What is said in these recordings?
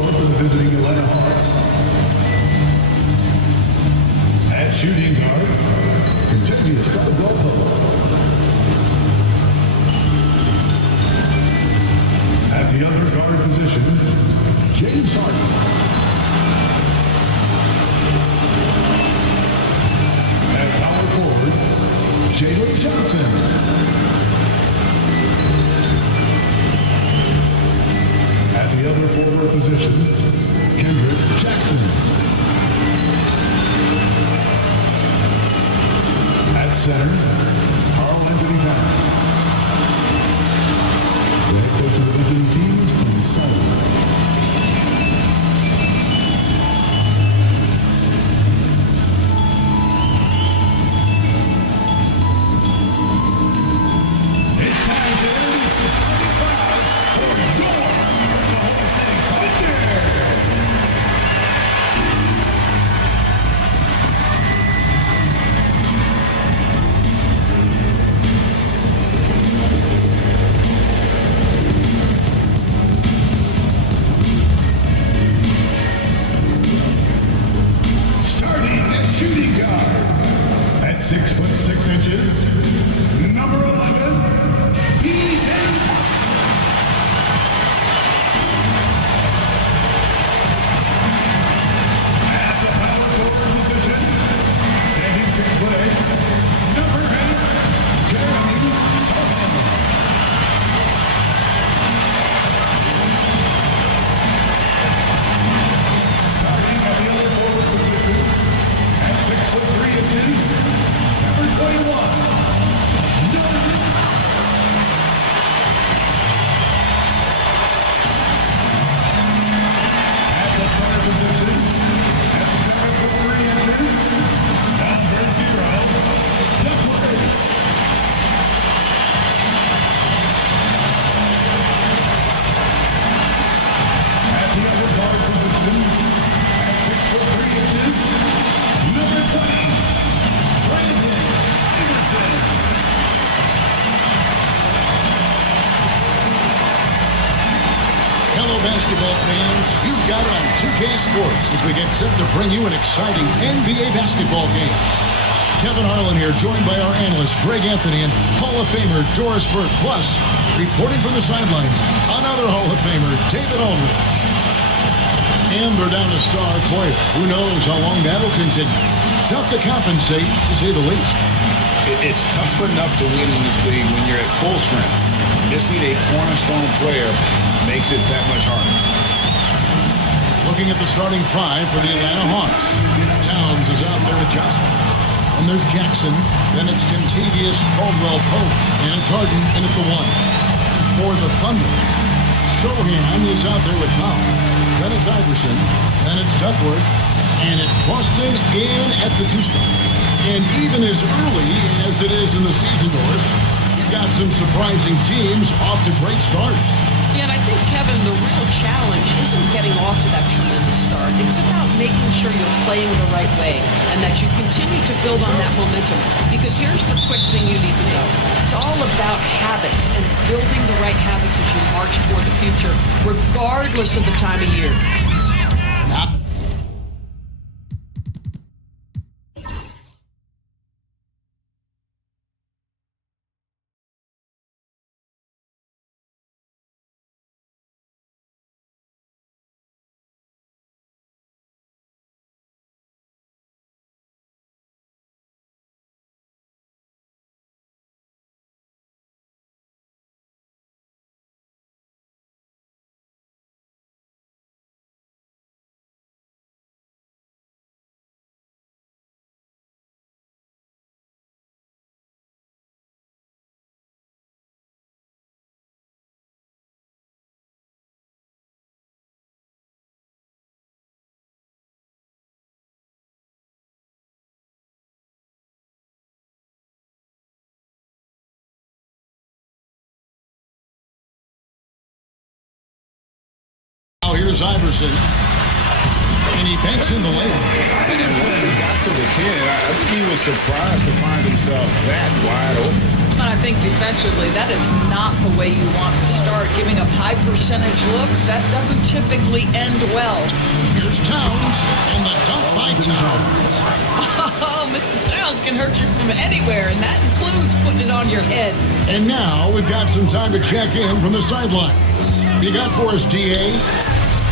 4 for the visiting Atlanta Hawks. At shooting guard, Kentucky Scott Walpole. At the other guard position, James Harden. At power forward, Jalen Johnson. At the other forward position, Kendrick Jackson. At center, Karl Anthony Towns. The head coach of the visiting team is Quinn Snyder. Basketball fans, you've got on 2K Sports as we get set to bring you an exciting NBA basketball game. Kevin Harlan here, joined by our analyst Greg Anthony and Hall of Famer Doris Burke. Plus, reporting from the sidelines, another Hall of Famer, David Aldridge. And they're down to star player. Who knows how long that'll continue. Tough to compensate, to say the least. It's tough enough to win in this league when you're at full strength. Missing a cornerstone player makes it that much harder. Looking at the starting five for the Atlanta Hawks. Towns is out there with Johnson. And there's Jackson. Then it's Kentavious Caldwell-Pope. And it's Harden in at the 1. For the Thunder, Sohan is out there with Powell. Then it's Iverson. Then it's Duckworth. And it's Boston in at the 2 spot. And even as early as it is in the season, Doris, you've got some surprising teams off to great starts. Yeah, and I think, Kevin, the real challenge isn't getting off to that tremendous start. It's about making sure you're playing the right way and that you continue to build on that momentum. Because here's the quick thing you need to know. It's all about habits and building the right habits as you march toward the future, regardless of the time of year. Here's Iverson, and he banks in the lane. And once he got to the 10, I think he was surprised to find himself that wide open. And I think defensively, that is not the way you want to start. Giving up high percentage looks, that doesn't typically end well. Here's Towns, and the dunk by Towns. Oh, Mr. Towns can hurt you from anywhere, and that includes putting it on your head. And now we've got some time to check in from the sidelines. You got for us, DA?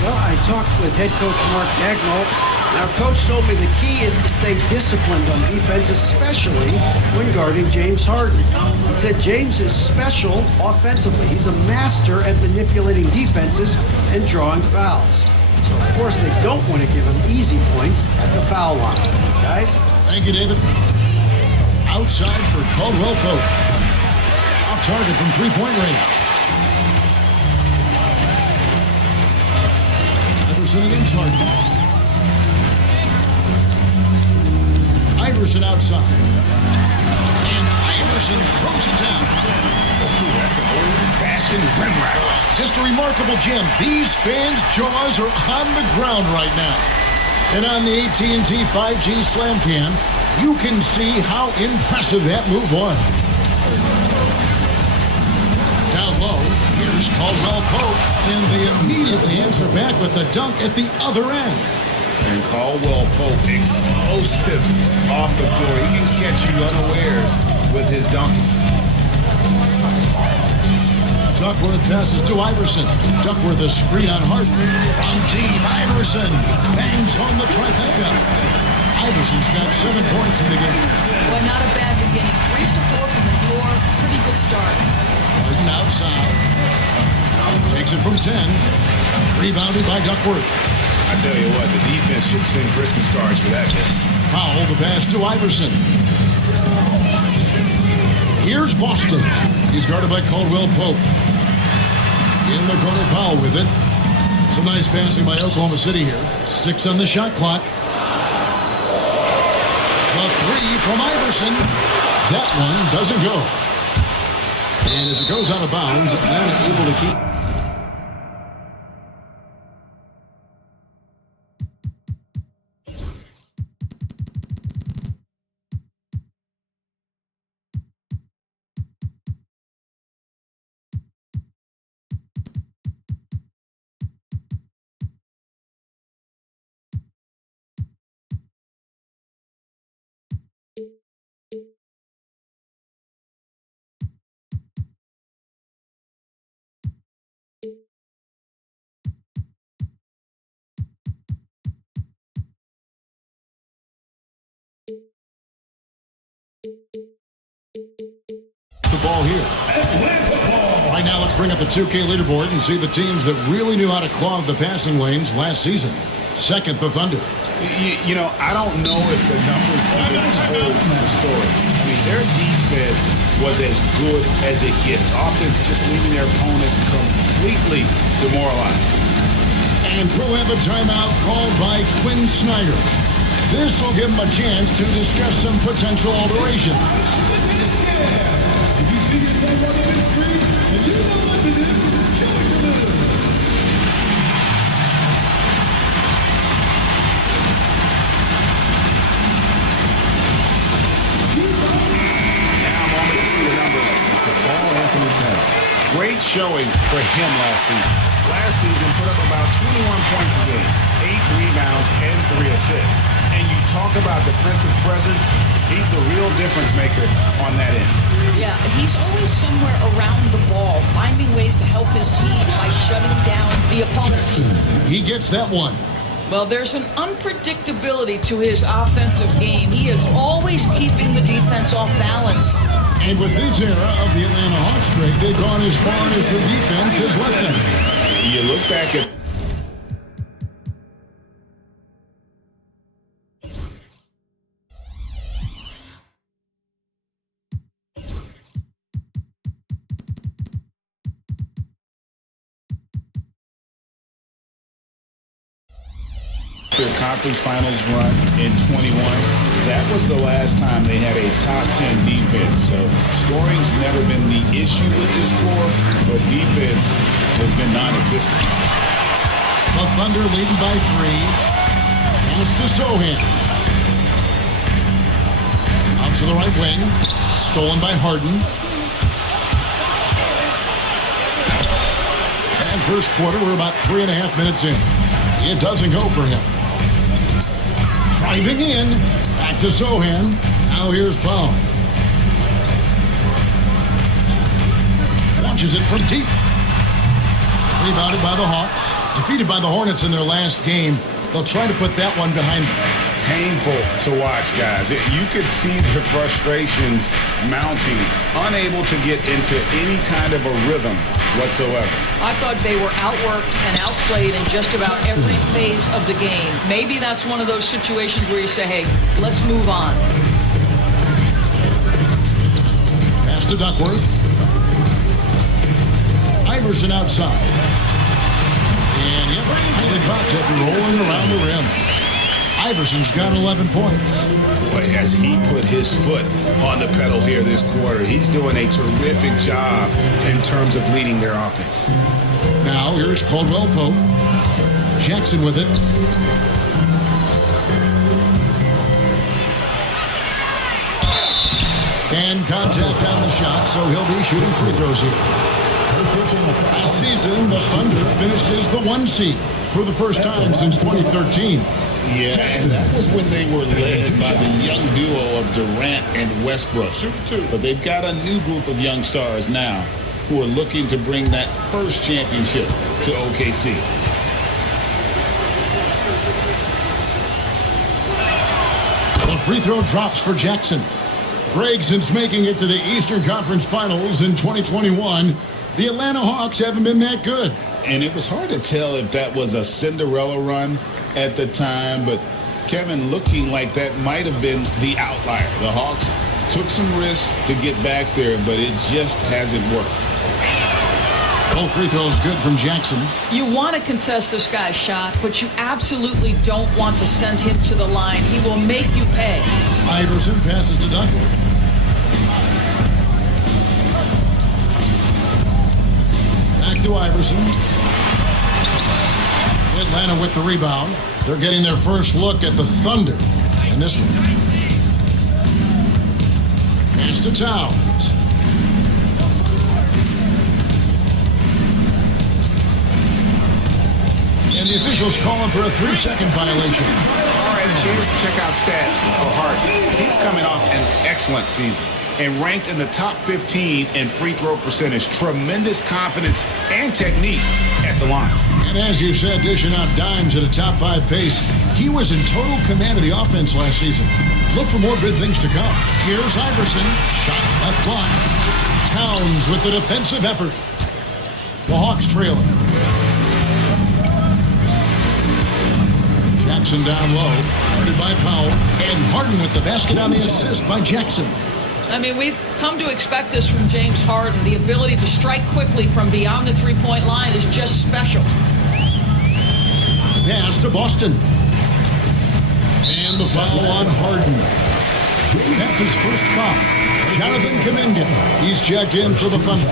Well, I talked with head coach Mark Dagnall. Now, coach told me the key is to stay disciplined on defense, especially when guarding James Harden. He said James is special offensively. He's a master at manipulating defenses and drawing fouls. So, of course, they don't want to give him easy points at the foul line. Guys? Thank you, David. Outside for Caldwell Pope. Off target from three-point range. Iverson against Harden. Iverson outside. And Iverson throws it down. Oh, that's an old-fashioned rim rack. Just a remarkable gem. These fans' jaws are on the ground right now. And on the AT&T 5G Slam Cam, you can see how impressive that move was. Down low, here's Caldwell Pope, and they immediately answer back with the dunk at the other end. And Caldwell Pope, explosive off the floor. He can catch you unawares with his dunking. Duckworth passes to Iverson. Duckworth a screen on Harden. From deep, Iverson bangs home the trifecta. Iverson's got 7 points in the game. Boy, not a bad beginning. 3 to 4 from the floor. Pretty good start. Harden outside. Takes it from 10. Rebounded by Duckworth. I tell you what, the defense should send Christmas cards for that miss. Powell, the pass to Iverson. Here's Boston. He's guarded by Caldwell Pope. In the corner, Powell with it. Some nice passing by Oklahoma City here. 6 on the shot clock. The 3 from Iverson. That one doesn't go. And as it goes out of bounds, Atlanta able to keep. The ball here. Right now, let's bring up the 2K leaderboard and see the teams that really knew how to clog the passing lanes last season. Second, the Thunder. You know, I don't know if the numbers even told the story. I mean, their defense was as good as it gets, often just leaving their opponents completely demoralized. And we'll have a timeout called by Quinn Snyder. This will give him a chance to discuss some potential alterations. If you see yourself on the big screen and you know what to do, show it to them. Now a moment to see the numbers for Paul Anthony Towns. Great showing for him last season. Last season put up about 21 points a game, 8 rebounds, and 3 assists. And you talk about defensive presence, he's the real difference maker on that end. Yeah, he's always somewhere around the ball, finding ways to help his team by shutting down the opponents. He gets that one. Well, there's an unpredictability to his offensive game. He is always keeping the defense off balance. And with this era of the Atlanta Hawks trade, they've gone as far as the defense has let them. You look back at their conference finals run in 21. That was the last time they had a top 10 defense. So scoring's never been the issue with this score, but defense has been non-existent. The Thunder leading by 3. Pass to Sohan. Out to the right wing. Stolen by Harden. And first quarter, we're about 3.5 minutes in. It doesn't go for him. Driving in. Back to Sohan. Now here's Powell. Launches it from deep. Rebounded by the Hawks. Defeated by the Hornets in their last game. They'll try to put that one behind them. Painful to watch, guys. You could see the frustrations mounting, unable to get into any kind of a rhythm whatsoever. I thought they were outworked and outplayed in just about every phase of the game. Maybe that's one of those situations where you say, hey, let's move on. Pass to Duckworth. Iverson outside. And yep, finally drops it, rolling around the rim. Iverson's got 11 points. Boy, has he put his foot on the pedal here this quarter. He's doing a terrific job in terms of leading their offense. Now here's Caldwell Pope. Jackson with it. And contact on the shot, so he'll be shooting free throws here. Last season, the Thunder finished as the 1 seed for the first time since 2013. Yeah, and that was when they were led by the young duo of Durant and Westbrook. But they've got a new group of young stars now who are looking to bring that first championship to OKC. The free throw drops for Jackson. Greg, since making it to the Eastern Conference Finals in 2021, the Atlanta Hawks haven't been that good. And it was hard to tell if that was a Cinderella run at the time, but Kevin, looking like that might have been the outlier. The Hawks took some risks to get back there, but it just hasn't worked. Both free throws good from Jackson. You want to contest this guy's shot, but you absolutely don't want to send him to the line. He will make you pay. Iverson passes to Duckworth. Back to Iverson. Atlanta with the rebound. They're getting their first look at the Thunder in this one. Pass to Towns. And the officials calling for a 3-second violation. All right, a chance to check out stats for Harden. He's coming off an excellent season and ranked in the top 15 in free throw percentage. Tremendous confidence and technique at the line. And as you said, dishing out dimes at a top 5 pace, he was in total command of the offense last season. Look for more good things to come. Here's Iverson. Shot left block. Towns with the defensive effort. The Hawks trailing. Jackson down low. Guarded by Powell. And Harden with the basket on the assist by Jackson. I mean, we've come to expect this from James Harden. The ability to strike quickly from beyond the three-point line is just special. Pass to Boston. And the foul on Harden. That's his first foul. Jonathan Kuminga. He's checked in for the Thunder.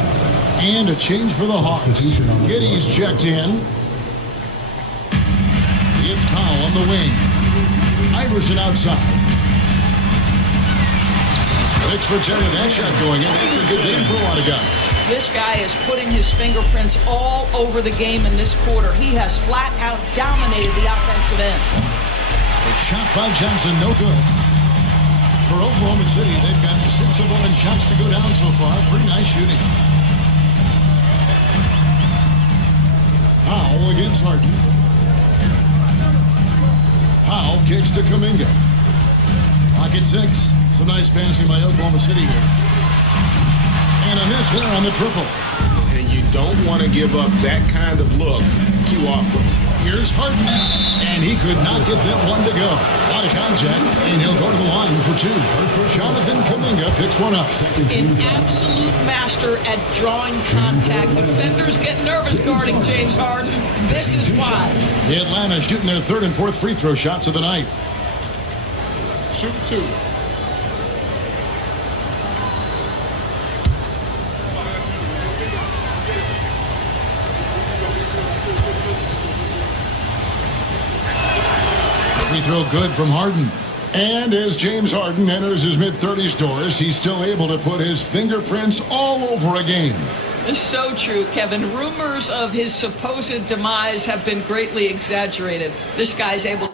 And a change for the Hawks. Giddey's checked in. It's Powell on the wing. Iverson outside. 6 for 10 with that shot going in. It's a good game for a lot of guys. This guy is putting his fingerprints all over the game in this quarter. He has flat out dominated the offensive end. A shot by Johnson, no good. For Oklahoma City, they've got 6 of 11 shots to go down so far. Pretty nice shooting. Powell against Harden. Powell kicks to Kuminga. Pocket 6. Some nice passing by Oklahoma City here. And a miss there on the triple. And you don't want to give up that kind of look too often. Here's Harden. And he could not get that one to go. A lot of contact, and he'll go to the line for 2. Jonathan Kuminga picks one up. An absolute master at drawing contact. Defenders get nervous guarding James Harden. This is why. The Atlanta shooting their 3rd and 4th free throw shots of the night. Shoot 2. Free throw good from Harden. And as James Harden enters his mid-30s doors, he's still able to put his fingerprints all over a game. So true, Kevin. Rumors of his supposed demise have been greatly exaggerated. This guy's able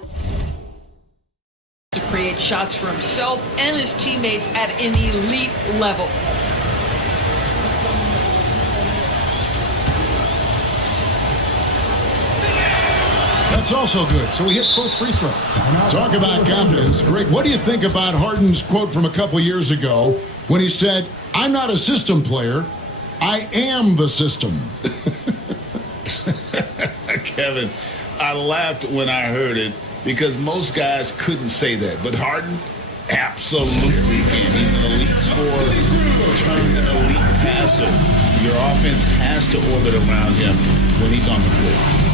to create shots for himself and his teammates at an elite level. That's also good. So he hits both free throws. Talk about confidence. Greg, what do you think about Harden's quote from a couple years ago when he said, "I'm not a system player, I am the system"? Kevin, I laughed when I heard it because most guys couldn't say that. But Harden absolutely can. He's an elite scorer turned elite passer. Your offense has to orbit around him when he's on the floor.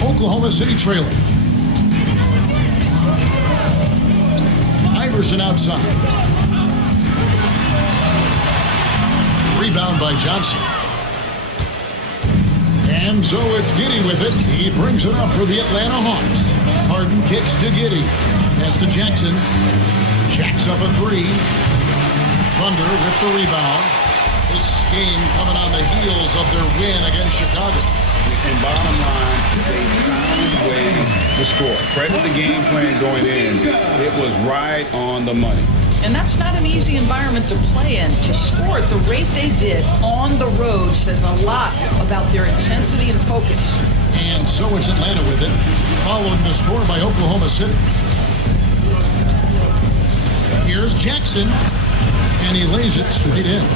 Oklahoma City trailing. Iverson outside. Rebound by Johnson. And so it's Giddey with it. He brings it up for the Atlanta Hawks. Harden kicks to Giddey. Pass to Jackson. Jacks up a three. Thunder with the rebound. This game coming on the heels of their win against Chicago. And bottom line, they found ways to score. Credit the game plan going in. It was right on the money. And that's not an easy environment to play in. To score at the rate they did on the road says a lot about their intensity and focus. And so it's Atlanta with it, following the score by Oklahoma City. Here's Jackson, and he lays it straight in.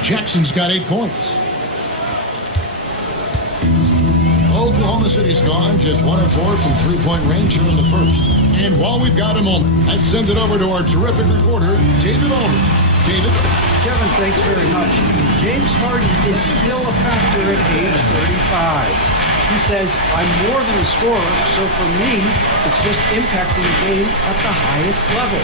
Jackson's got 8 points. Oklahoma City's gone, just 1 of 4 from three-point range here in the first. And while we've got a moment, I'd send it over to our terrific reporter, David Aldridge. David? Kevin, thanks very much. James Harden is still a factor at age 35. He says, "I'm more than a scorer, so for me, it's just impacting the game at the highest level."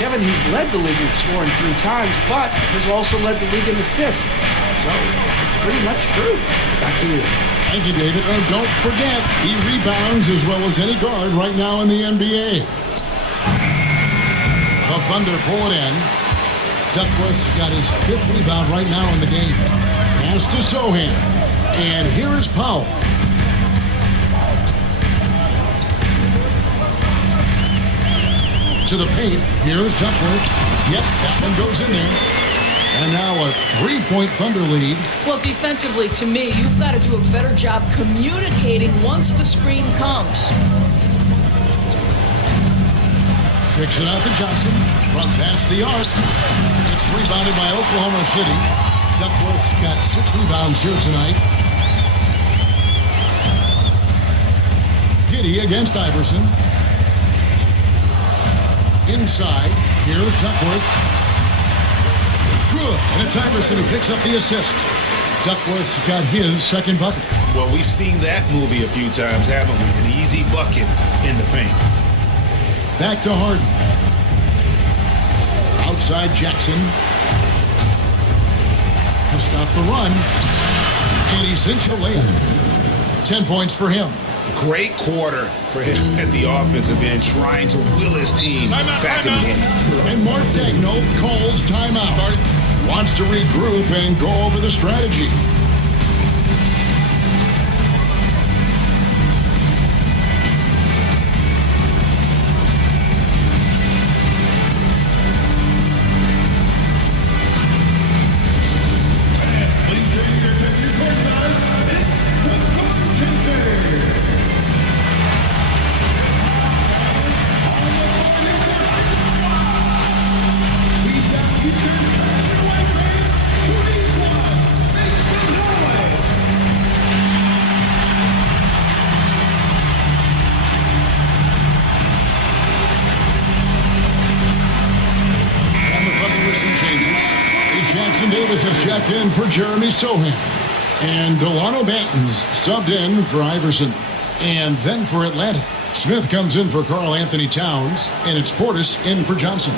Kevin, he's led the league in scoring 3 times, but has also led the league in assists. So, it's pretty much true. Back to you. Thank you, David. Oh, don't forget, he rebounds as well as any guard right now in the NBA. The Thunder pull it in. Duckworth's got his 5th rebound right now in the game. Pass to Sohan. And here is Powell. To the paint. Here's Duckworth. Yep, that one goes in there. And now a 3-point Thunder lead. Well, defensively, to me, you've got to do a better job communicating once the screen comes. Kicks it out to Johnson. Front pass the arc. It's rebounded by Oklahoma City. Duckworth's got 6 rebounds here tonight. Giddey against Iverson. Inside. Here's Duckworth. Good. And it's Iverson who picks up the assist. Duckworth's got his 2nd bucket. Well, we've seen that movie a few times, haven't we? An easy bucket in the paint. Back to Harden. Outside Jackson. To stop the run. And he sinks a layup. 10 points for him. Great quarter for him at the offensive end, trying to will his team back in the game. And Mark Daigneault calls timeout. Wants to regroup and go over the strategy. Davis has checked in for Jeremy Sohan. And Delano Banton's subbed in for Iverson. And then for Atlanta, Smith comes in for Karl Anthony Towns. And it's Portis in for Johnson.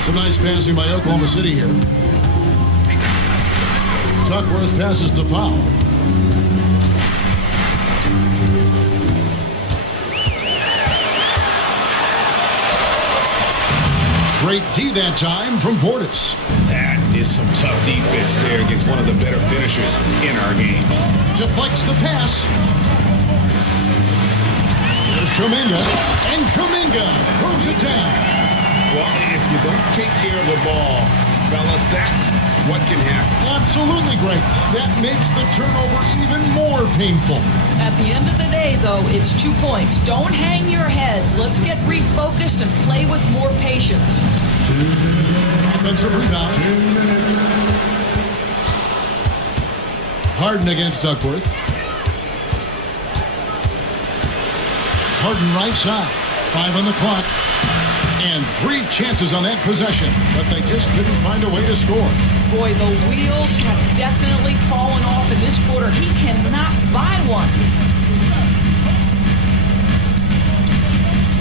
Some nice passing by Oklahoma City here. Duckworth passes to Powell. Great D that time from Portis. That is some tough defense there against one of the better finishers in our game. Deflects the pass. Here's Kuminga. And Kuminga throws it down. Well, if you don't take care of the ball, fellas, that's what can happen. Absolutely great. That makes the turnover even more painful. At the end of the day, though, it's 2 points. Don't hang your heads. Let's get refocused and play with more patience. Offensive rebound. Harden against Duckworth. Harden right side. 5 on the clock. And 3 chances on that possession, but they just couldn't find a way to score. Boy, the wheels have definitely fallen off in this quarter. He cannot buy one.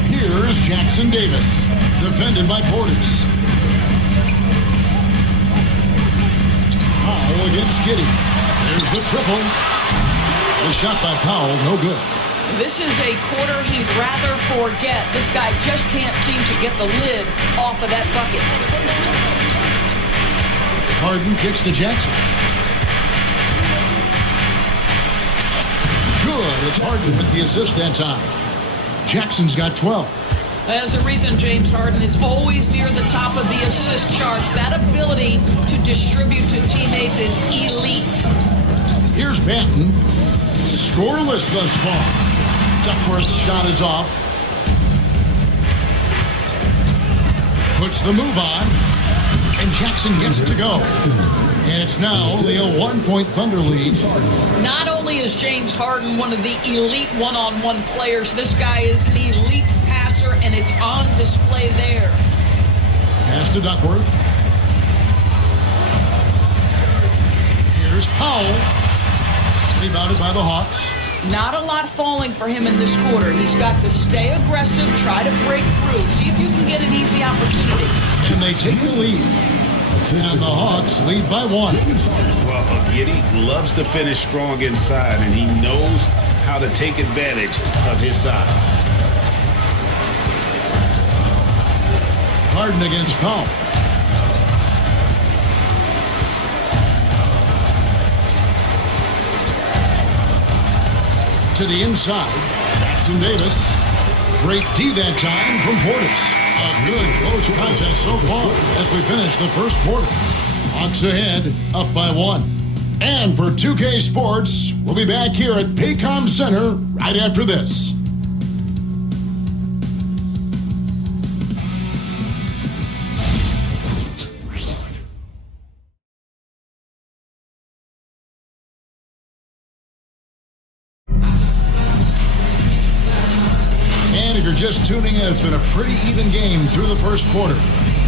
Here's Jackson Davis, defended by Portis. Powell against Giddey. There's the triple. The shot by Powell, no good. This is a quarter he'd rather forget. This guy just can't seem to get the lid off of that bucket. Harden kicks to Jackson. Good. It's Harden with the assist that time. Jackson's got 12. There's a reason James Harden is always near the top of the assist charts. That ability to distribute to teammates is elite. Here's Banton. Scoreless thus far. Duckworth's shot is off. Puts the move on. And Jackson gets it to go. And it's now only a 1-point Thunder lead. Not only is James Harden one of the elite one-on-one players, this guy is an elite passer, and it's on display there. Pass to Duckworth. Here's Powell. Rebounded by the Hawks. Not a lot falling for him in this quarter. He's got to stay aggressive, try to break through, see if you can get an easy opportunity. And they take the lead. And the Hawks lead by 1. Well, Giddey loves to finish strong inside, and he knows how to take advantage of his size. Harden against Powell. To the inside. Jackson Davis. Great D that time from Portis. A good close contest so far as we finish the first quarter. Hawks ahead, up by 1. And for 2K Sports, we'll be back here at Paycom Center right after this. And if you're just tuning in, it's been a pretty even game through the first quarter.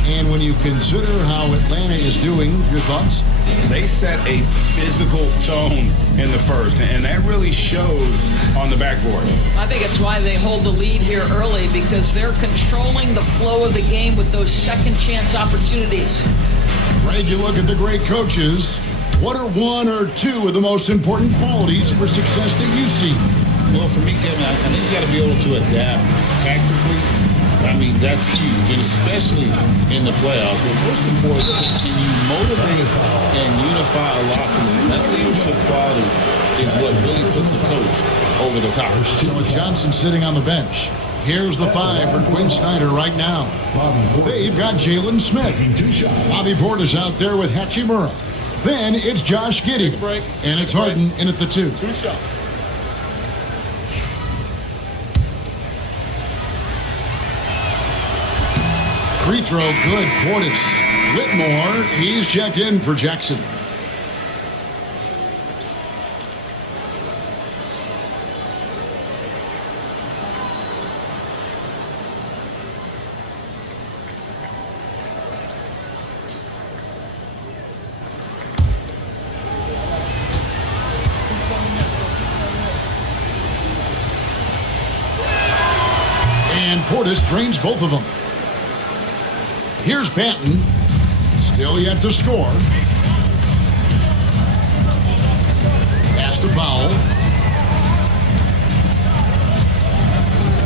And when you consider how Atlanta is doing, your thoughts? They set a physical tone in the first, and that really showed on the backboard. I think it's why they hold the lead here early, because they're controlling the flow of the game with those second chance opportunities. Greg, you look at the great coaches. What are one or two of the most important qualities for success that you see? Well, for me, Kevin, I think you got to be able to adapt tactically. I mean, that's huge, and especially in the playoffs. Well, most important, can you motivate and unify a locker room? That leadership quality is what really puts a coach over the top. So with Johnson sitting on the bench, here's the 5 for Quinn Snyder right now. They've got Jalen Smith. Bobby Portis out there with Hachimura. Then it's Josh Giddey. And it's Harden in at the 2. Free throw, good. Portis. Whitmore, he's checked in for Jackson. And Portis drains both of them. Here's Banton, still yet to score. Pass to Powell.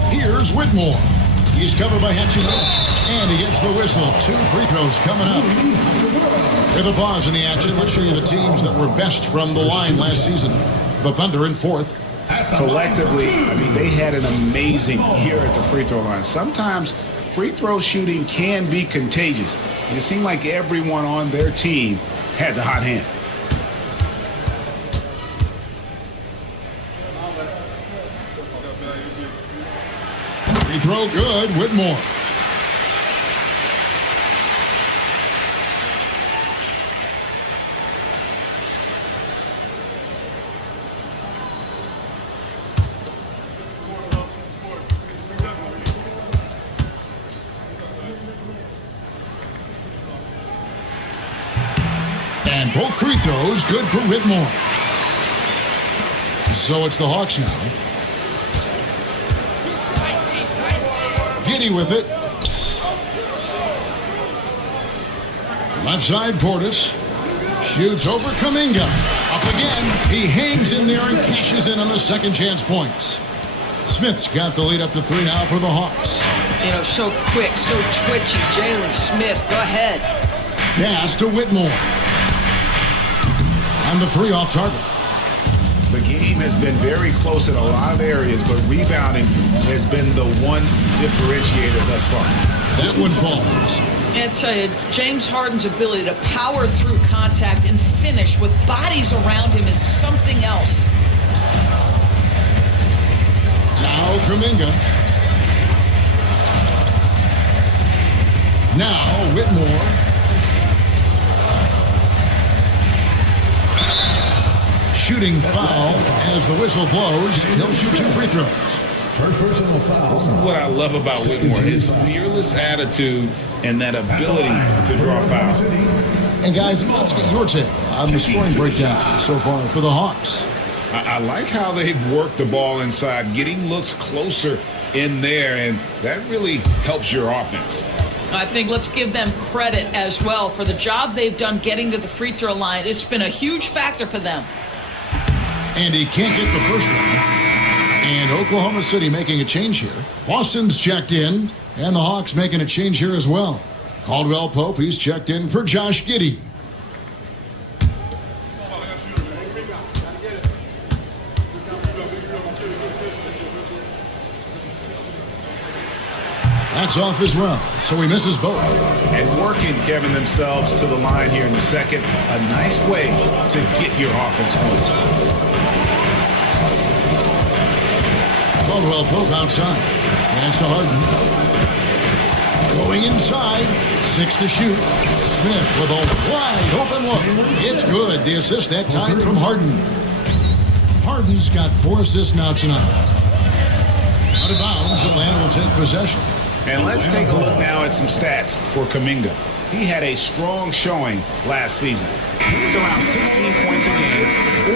Here's Whitmore. He's covered by Hachimura. And he gets the whistle. 2 free throws coming up. With a pause in the action, let's show you the teams that were best from the line last season. The Thunder in 4th. Collectively, I mean, they had an amazing year at the free throw line. Sometimes free throw shooting can be contagious, and it seemed like everyone on their team had the hot hand. Free throw good, Whitmore. And both free throws good for Whitmore. So it's the Hawks now. Giddey with it. Left side, Portis. Shoots over Kuminga. Up again. He hangs in there and cashes in on the second chance points. Smith's got the lead up to 3 now for the Hawks. You know, so quick, so twitchy. Jalen Smith, go ahead. Pass to Whitmore. And the 3 off target. The game has been very close in a lot of areas, but rebounding has been the one differentiator thus far. That one falls. I tell you, James Harden's ability to power through contact and finish with bodies around him is something else. Now Kuminga. Now Whitmore. Shooting foul as the whistle blows. He'll shoot 2 free throws. First personal foul. This is what I love about Whitmore, his fearless attitude and that ability to draw fouls. And guys, let's get your take on the scoring breakdown so far for the Hawks. I like how they've worked the ball inside, getting looks closer in there, and that really helps your offense. I think let's give them credit as well for the job they've done getting to the free throw line. It's been a huge factor for them. And he can't get the first one. And Oklahoma City making a change here. Boston's checked in, and the Hawks making a change here as well. Caldwell Pope, he's checked in for Josh Giddey. That's off as well, so he misses both. And working, Kevin, themselves to the line here in the second. A nice way to get your offense moving. Caldwell Pope outside. Pass to Harden. Going inside. 6 to shoot. Smith with a wide open look. It's good. The assist that time from Harden. Harden's got 4 assists now tonight. Out of bounds, Atlanta will take possession. And let's take a look now at some stats for Kuminga. He had a strong showing last season. He was around 16 points a game,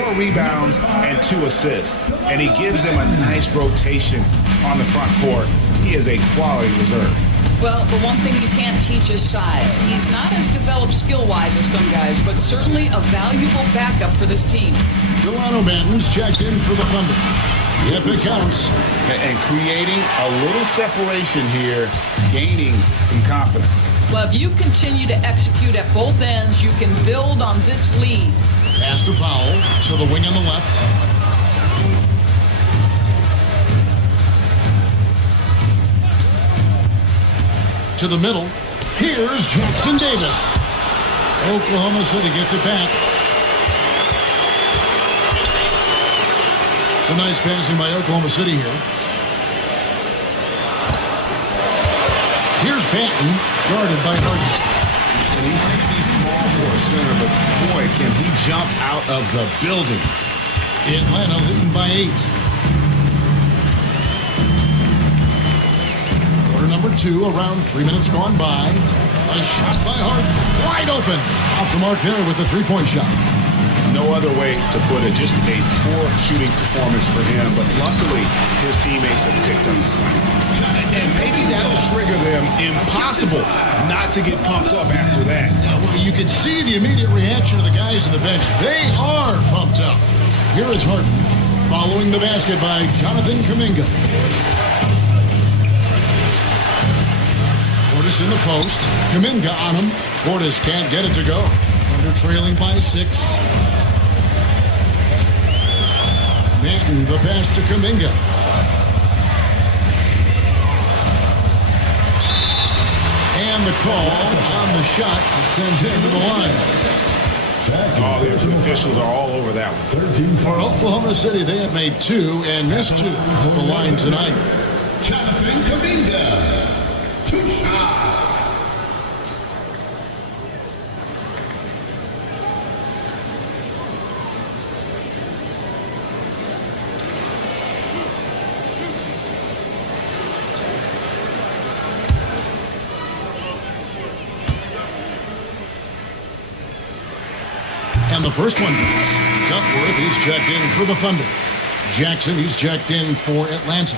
4 rebounds, and 2 assists. And he gives them a nice rotation on the front court. He is a quality reserve. Well, the one thing you can't teach is size. He's not as developed skill-wise as some guys, but certainly a valuable backup for this team. Delano Banton's checked in for the Thunder. Yep, it counts. And creating a little separation here, gaining some confidence. Well, if you continue to execute at both ends, you can build on this lead. Pass to Powell to the wing on the left. To the middle. Here's Jackson Davis. Oklahoma City gets it back. It's a nice passing by Oklahoma City here. Here's Banton, guarded by Harden. And he might be small for a center, but boy, can he jump out of the building. Atlanta leading by 8. Quarter number 2, around 3 minutes gone by. A shot by Harden, wide open. Off the mark there with the three-point shot. No other way to put it, just a poor shooting performance for him, but luckily his teammates have picked up the slack. And maybe that'll trigger them. Impossible not to get pumped up after that. Yeah, well, you can see the immediate reaction of the guys on the bench. They are pumped up. Here is Harden, following the basket by Jonathan Kuminga. Portis in the post. Kuminga on him. Portis can't get it to go. Under trailing by 6. Banton, the pass to Kuminga. And the call on the shot that sends him to the line. Oh, the officials are all over that one. For Oklahoma City, they have made 2 and missed 2 at the line tonight. Jonathan Kuminga, 2 shots. And the first one goes. Duckworth, he's checked in for the Thunder. Jackson, he's checked in for Atlanta.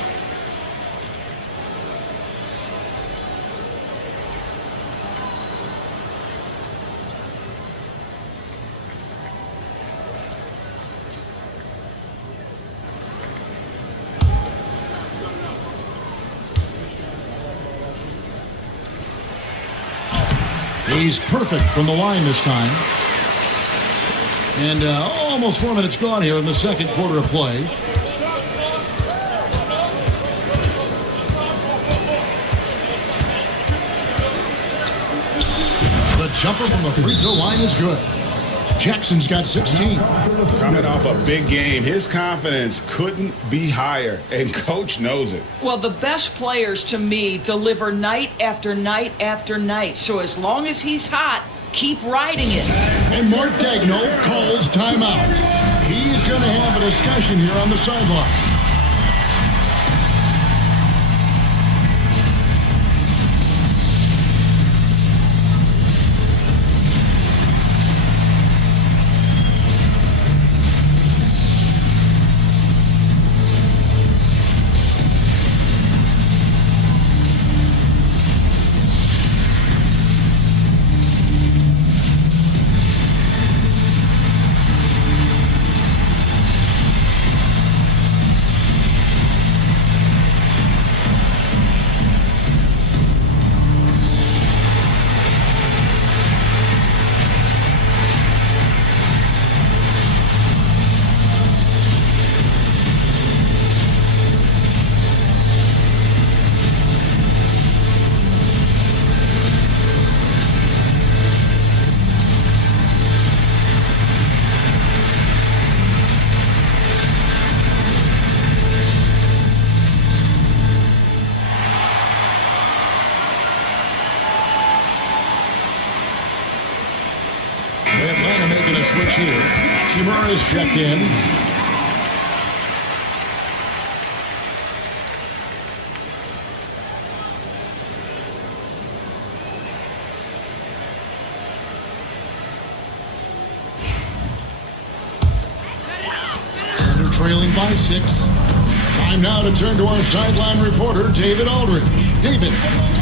He's perfect from the line this time. And almost 4 minutes gone here in the second quarter of play. The jumper from the free throw line is good. Jackson's got 16. Coming off a big game, his confidence couldn't be higher, and Coach knows it. Well, the best players to me deliver night after night after night. So as long as he's hot, keep riding it. And Mark Daigneault calls timeout. He's going to have a discussion here on the sideline. Atlanta making a switch here. Shimura's checked in. trailing by 6. Time now to turn to our sideline reporter, David Aldridge. David.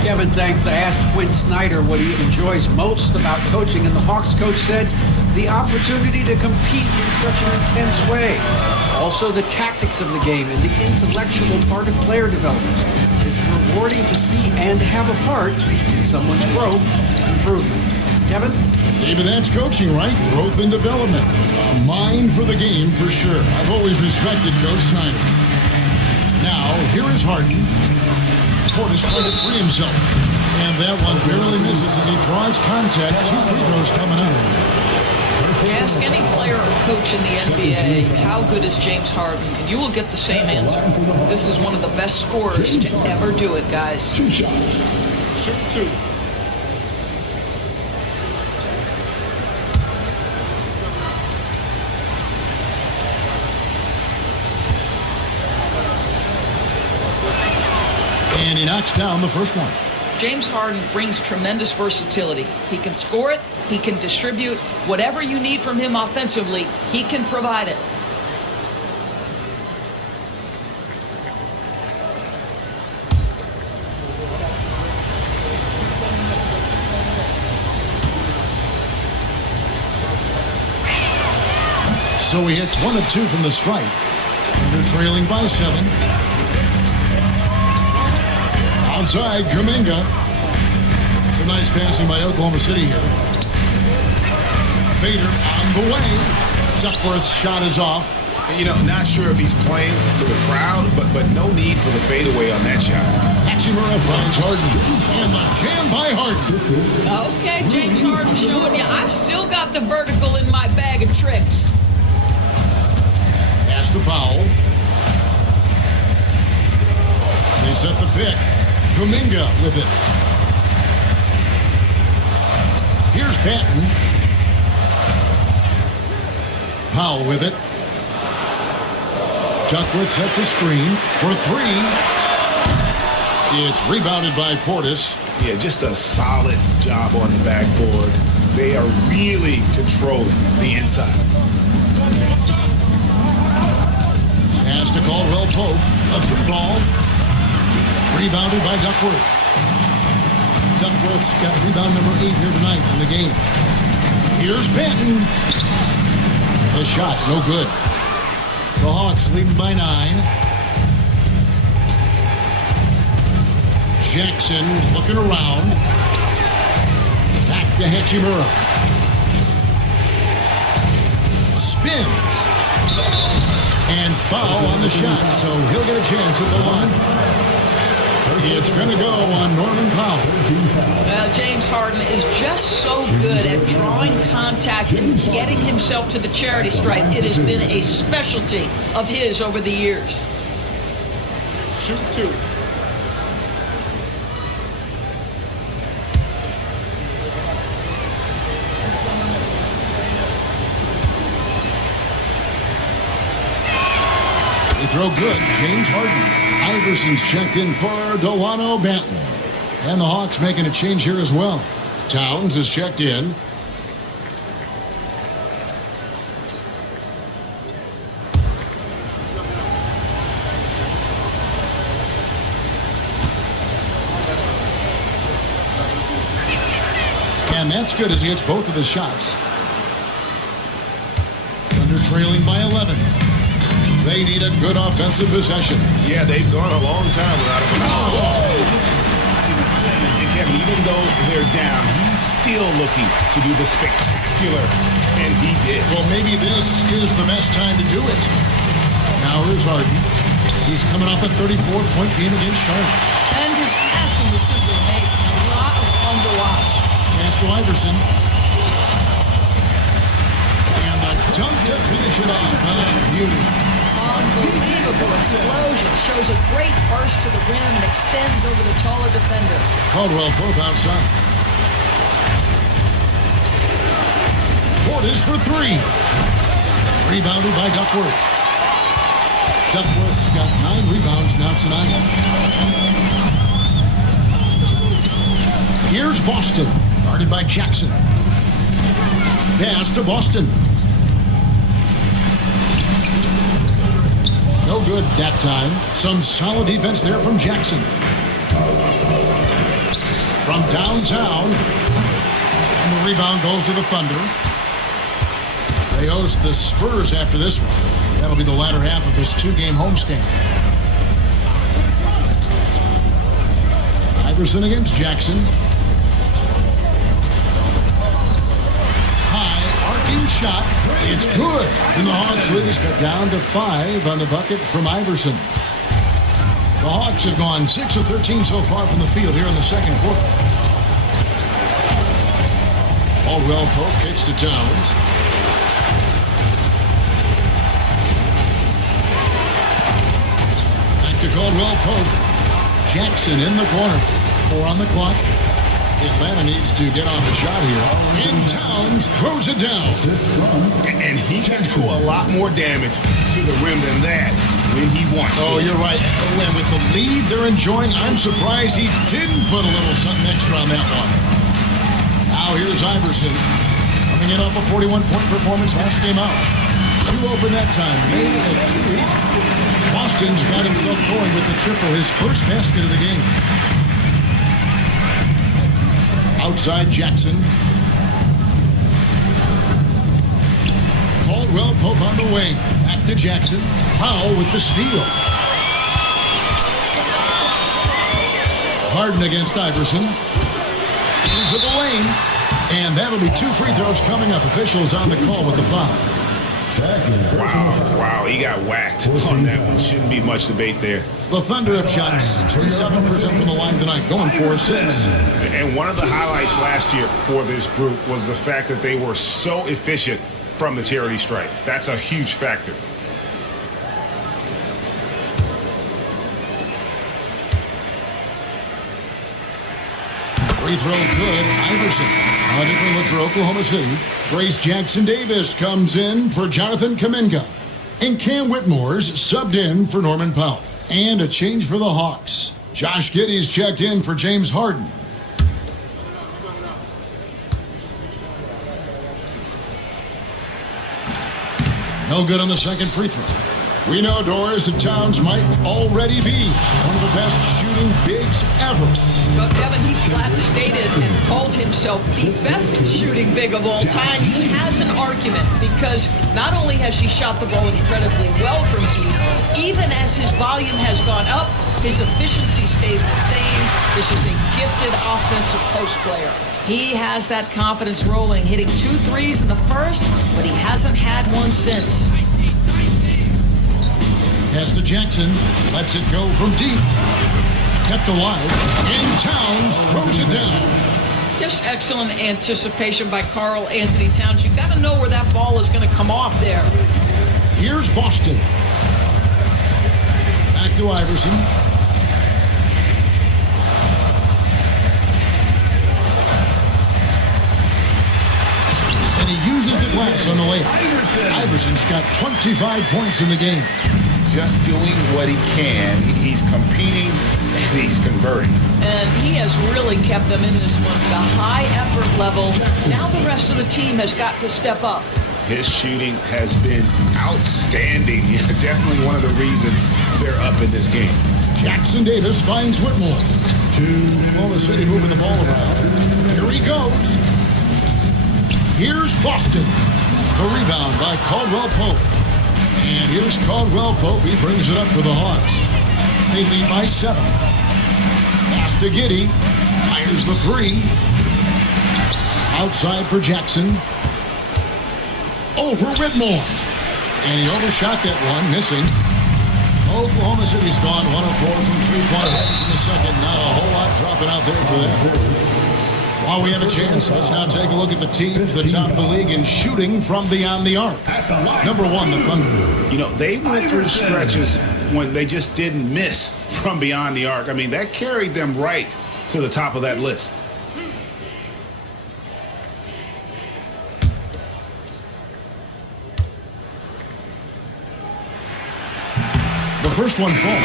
Kevin, thanks. I asked Quinn Snyder what he enjoys most about coaching, and the Hawks coach said the opportunity to compete in such an intense way. Also, the tactics of the game and the intellectual part of player development. It's rewarding to see and have a part in someone's growth and improvement. Kevin? David, that's coaching, right? Growth and development. A mind for the game, for sure. I've always respected Coach Snyder. Now, here is Harden. Portis trying to free himself. And that one barely misses as he draws contact. 2 free throws coming up. Ask any player or coach in the NBA, how good is James Harden? You will get the same answer. This is one of the best scorers to ever do it, guys. 2 shots. Shoot 2. And he knocks down the first one. James Harden brings tremendous versatility. He can score it, he can distribute. Whatever you need from him offensively, he can provide it. So he hits 1 of 2 from the stripe. And they're trailing by 7. Outside, Kuminga. Some nice passing by Oklahoma City here. Fader on the way. Duckworth's shot is off. You know, not sure if he's playing to the crowd, but no need for the fadeaway on that shot. Hachimura finds Harden. And the jam by Harden. Okay, James Harden showing you, I've still got the vertical in my bag of tricks. Pass to Powell. They set the pick. Kuminga with it. Here's Patton. Powell with it. Duckworth sets a screen for 3. It's rebounded by Portis. Yeah, just a solid job on the backboard. They are really controlling the inside. Pass to Caldwell Pope. A 3-ball. Rebounded by Duckworth. Duckworth's got rebound number 8 here tonight in the game. Here's Benton. The shot, no good. The Hawks leading by 9. Jackson looking around. Back to Hachimura. Spins. And foul on the shot, so he'll get a chance at the line. It's going to go on Norman Powell. Well, James Harden is just so good at drawing contact and getting himself to the charity stripe. It has been a specialty of his over the years. Shoot 2. They throw good. James Harden. Iverson's checked in for Delano Banton. And the Hawks making a change here as well. Towns is checked in. And that's good as he hits both of his shots. Thunder trailing by 11. They need a good offensive possession. Yeah, they've gone a long time without a And Kevin, even though they're down, he's still looking to do the spectacular, and he did. Well, maybe this is the best time to do it. Now here's Harden. He's coming off a 34-point game against Charlotte. And his passing was simply amazing. A lot of fun to watch. Pass to Iverson. And the dunk to finish it off. Beauty. Unbelievable explosion. Shows a great burst to the rim and extends over the taller defender. Caldwell Pope outside. Portis for 3. Rebounded by Duckworth. Duckworth's got 9 rebounds now tonight. Here's Boston. Guarded by Jackson. Pass to Boston. No good that time. Some solid defense there from Jackson. From downtown. And the rebound goes to the Thunder. They host the Spurs after this one. That'll be the latter half of this two-game homestand. Iverson against Jackson. Arcing shot. It's good. And the Hawks lead is cut down to 5 on the bucket from Iverson. The Hawks have gone 6 of 13 so far from the field here in the second quarter. Caldwell Pope kicks to Towns. Back to Caldwell Pope. Jackson in the corner. 4 on the clock. Atlanta needs to get on the shot here. And Towns throws it down. And he can do a lot more damage to the rim than that when he wants to. Oh, you're right. And with the lead they're enjoying, I'm surprised he didn't put a little something extra on that one. Now here's Iverson. Coming in off a 41-point performance last game out. 2 open that time. Made it 2 easy. Boston's got himself going with the triple, his first basket of the game. Outside Jackson. Caldwell Pope on the wing. Back to Jackson. Powell with the steal. Harden against Iverson. Into the lane. And that'll be 2 free throws coming up. Officials on the call with the foul. Wow, he got whacked on that one. Shouldn't be much debate there. The Thunder have shot 67% from the line tonight, going 4-6. And one of the highlights last year for this group was the fact that they were so efficient from the charity stripe. That's a huge factor. Free throw good. Iverson. A different look for Oklahoma City. Trace Jackson-Davis comes in for Jonathan Kuminga. And Cam Whitmore's subbed in for Norman Powell. And a change for the Hawks. Josh Giddey's checked in for James Harden. No good on the second free throw. We know, Doris, that Towns might already be one of the best shooting bigs ever. But Kevin, he flat stated and called himself the best shooting big of all time. He has an argument because not only has she shot the ball incredibly well from deep, even as his volume has gone up, his efficiency stays the same. This is a gifted offensive post player. He has that confidence rolling, hitting 2 threes in the first, but he hasn't had one since. Pass to Jackson. Lets it go from deep. Kept alive. And Towns throws it down. Just excellent anticipation by Karl Anthony Towns. You've got to know where that ball is going to come off there. Here's Boston. Back to Iverson. And he uses the glass on the layup. Iverson's got 25 points in the game. Just doing what he can. He's competing and he's converting. And he has really kept them in this one. The high effort level. Now the rest of the team has got to step up. His shooting has been outstanding. Definitely one of the reasons they're up in this game. Jackson-Davis finds Whitmore. Oklahoma City moving the ball around. Here he goes. Here's Boston. The rebound by Caldwell Pope. And here's Caldwell Pope. He brings it up for the Hawks. They lead by 7. Pass to Giddey. Fires the 3. Outside for Jackson. Over Whitmore. And he overshot that one, missing. Oklahoma City's gone 1 of 4 from 3-point range in the second. Not a whole lot dropping out there for them. While we have a chance, let's now take a look at the teams that top the league in shooting from beyond the arc. Number 1, the Thunder. You know, they went through stretches when they just didn't miss from beyond the arc. I mean, that carried them right to the top of that list. The first one falls.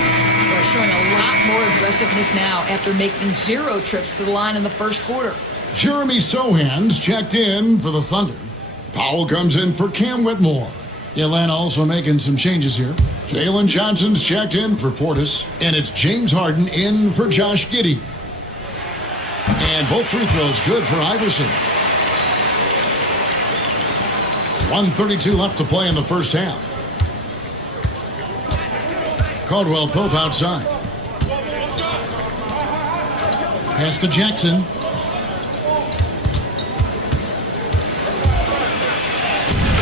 They're showing a lot more aggressiveness now after making 0 trips to the line in the first quarter. Jeremy Sohan's checked in for the Thunder. Powell comes in for Cam Whitmore. Atlanta also making some changes here. Jalen Johnson's checked in for Portis, and it's James Harden in for Josh Giddey. And both free throws good for Iverson. 1:32 left to play in the first half. Caldwell Pope outside. Pass to Jackson.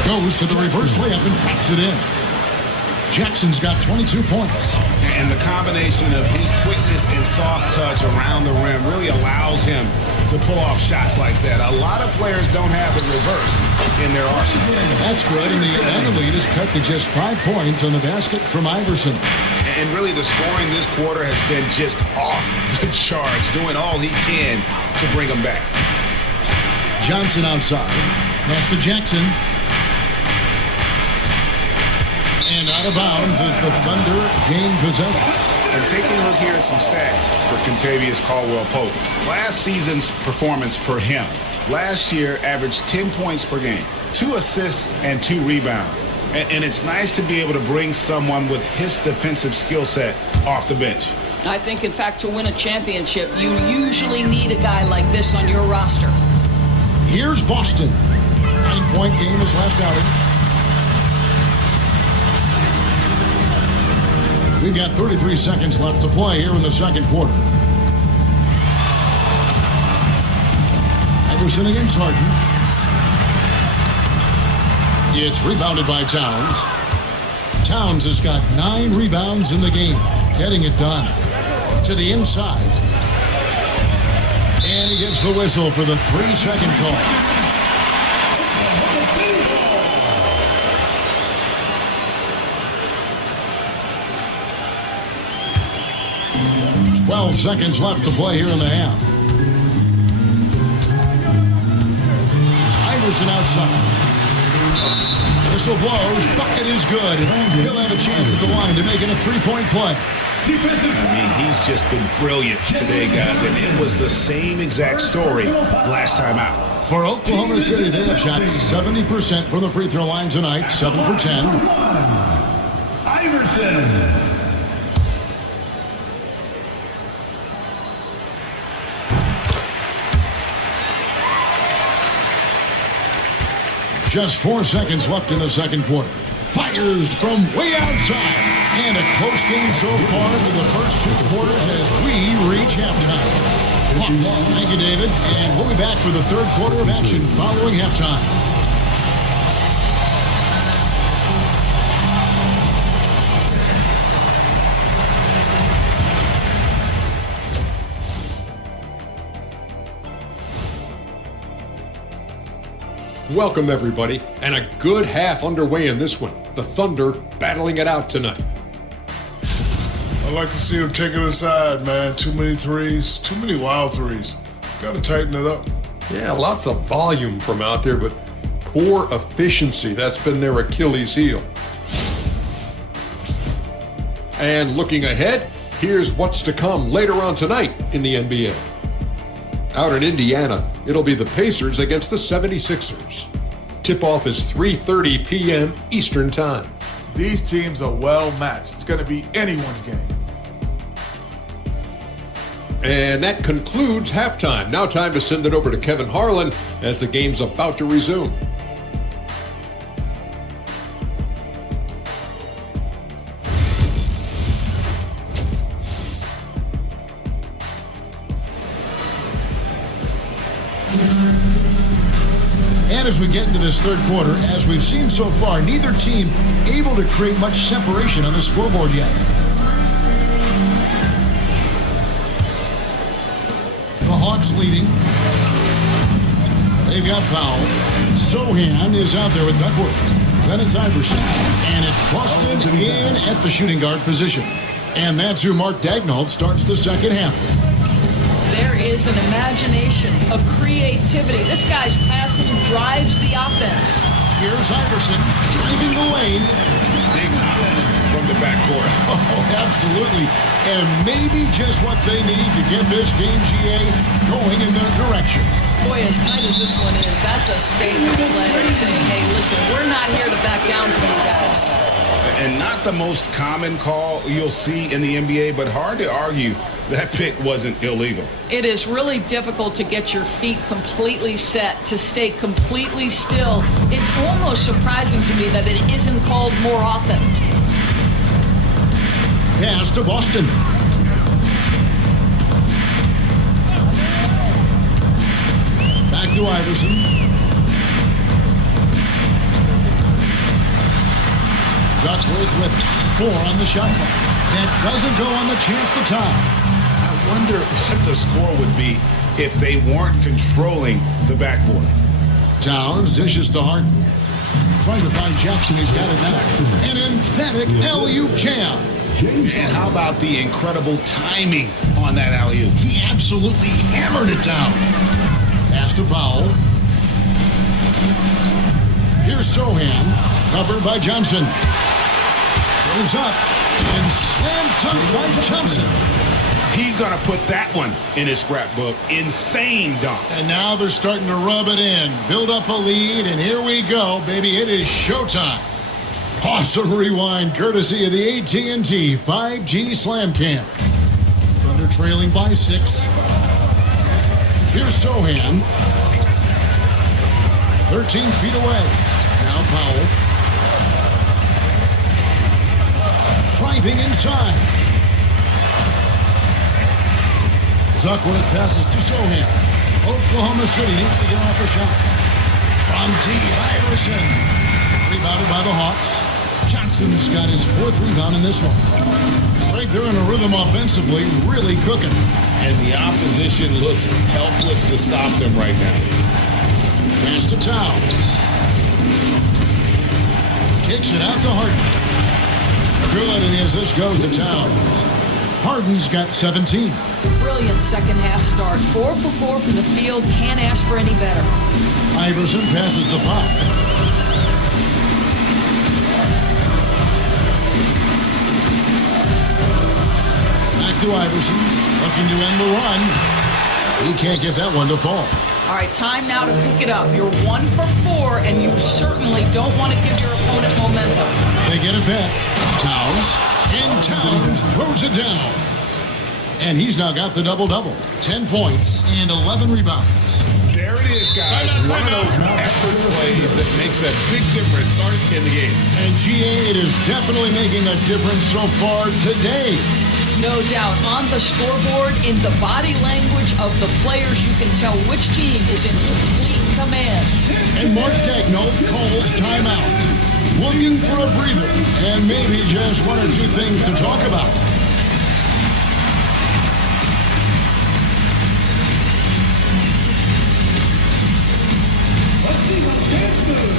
Goes to the reverse layup and drops it in. Jackson's got 22 points. And the combination of his quickness and soft touch around the rim really allows him to pull off shots like that. A lot of players don't have the reverse in their arsenal. That's good, and the Atlanta lead is cut to just 5 points on the basket from Iverson. And really the scoring this quarter has been just off the charts, doing all he can to bring them back. Johnson outside. Pass to Jackson. And out of bounds as the Thunder gain possession. And taking a look here at some stats for Kentavious Caldwell-Pope. Last season's performance for him. Last year averaged 10 points per game, 2 assists and 2 rebounds. And it's nice to be able to bring someone with his defensive skill set off the bench. I think, in fact, to win a championship, you usually need a guy like this on your roster. Here's Boston. 9-point game is last outing. We've got 33 seconds left to play here in the second quarter. Iverson against Harden. It's rebounded by Towns. Towns has got 9 rebounds in the game, getting it done. To the inside. And he gets the whistle for the 3-second call. 12 seconds left to play here in the half. Iverson outside. Whistle blows. Bucket is good. He'll have a chance at the line to make it a 3-point play. He's just been brilliant today, guys. And it was the same exact story last time out. For Oklahoma City, they have shot 70% from the free throw line tonight. 7 for 10. Iverson. Just 4 seconds left in the second quarter. Fires from way outside. And a close game so far through the first 2 quarters as we reach halftime. Hawks, thank you, David. And we'll be back for the third quarter of action following halftime. Welcome, everybody, and a good half underway in this one. The Thunder battling it out tonight. I like to see them take it aside, man. Too many threes, too many wild threes. Got to tighten it up. Yeah, lots of volume from out there, but poor efficiency. That's been their Achilles heel. And looking ahead, here's what's to come later on tonight in the NBA. Out in Indiana, it'll be the Pacers against the 76ers. Tip-off is 3:30 p.m. Eastern Time. These teams are well matched. It's going to be anyone's game. And that concludes halftime. Now time to send it over to Kevin Harlan as the game's about to resume. And as we get into this third quarter, as we've seen so far, neither team able to create much separation on the scoreboard yet. The Hawks leading. They've got Powell. Sohan is out there with Duckworth. Then it's Iverson. And it's Boston in at the shooting guard position. And that's who Mark Daigneault starts the second half. There is an imagination, a creativity. This guy's passing drives the offense. Here's Iverson driving the lane. Big hops from the backcourt. Oh, absolutely. And maybe just what they need to get this game, GA, going in their direction. Boy, as tight as this one is, that's a statement play saying, hey, listen, we're not here to back down from you guys. And not the most common call you'll see in the NBA, but hard to argue that pick wasn't illegal. It is really difficult to get your feet completely set, to stay completely still. It's almost surprising to me that it isn't called more often. Pass to Boston. Back to Iverson. Duckworth with 4 on the shot clock. That doesn't go on the chance to tie. I wonder what the score would be if they weren't controlling the backboard. Towns dishes to Harden. Trying to find Jackson. He's got it now. An emphatic alley-oop jam. And how about the incredible timing on that alley-oop? He absolutely hammered it down. Pass to Powell. Here's Sohan, covered by Johnson. Goes up and slam dunk by Johnson. He's going to put that one in his scrapbook. Insane dunk. And now they're starting to rub it in, build up a lead, and here we go, baby. It is showtime. Awesome rewind, courtesy of the AT&T 5G Slam Cam. Thunder trailing by 6. Here's Sohan. 13 feet away. Now Powell. Driving inside. Duckworth passes to Sohan. Oklahoma City needs to get off a shot. From deep, Iverson. Rebounded by the Hawks. Johnson's got his 4th rebound in this one. Right, they're in a rhythm offensively, really cooking. And the opposition looks helpless to stop them right now. Pass to Towns. Kicks it out to Harden. Good, and as this goes to Towns. Harden's got 17. Brilliant second half start. 4 for 4 from the field. Can't ask for any better. Iverson passes to Pop. Back to Iverson. Looking to end the run. He can't get that one to fall. All right, time now to pick it up. You're 1 for 4, and you certainly don't want to give your opponent momentum. They get it back. Towns. And Towns throws it down. And he's now got the double-double. 10 points and 11 rebounds. There it is, guys. One of those effort plays that makes a big difference in the game. And GA, it is definitely making a difference so far today. No doubt. On the scoreboard, in the body language of the players, you can tell which team is in complete command. And Mark Daigneault calls timeout. Looking for a breather and maybe just 1 or 2 things to talk about. Let's see what stands good.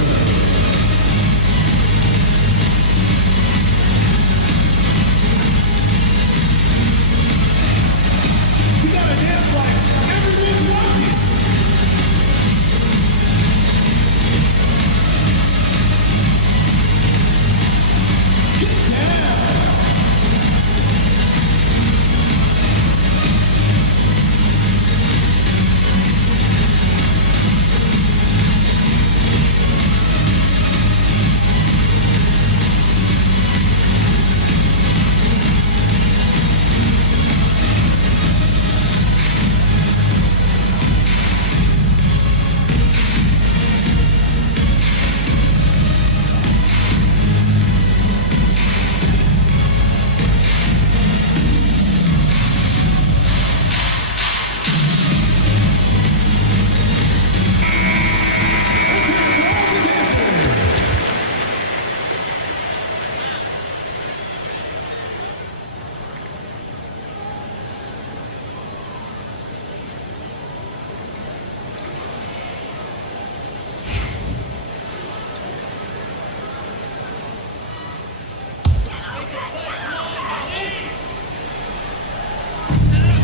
We gotta dance like everyone's watching. Get down.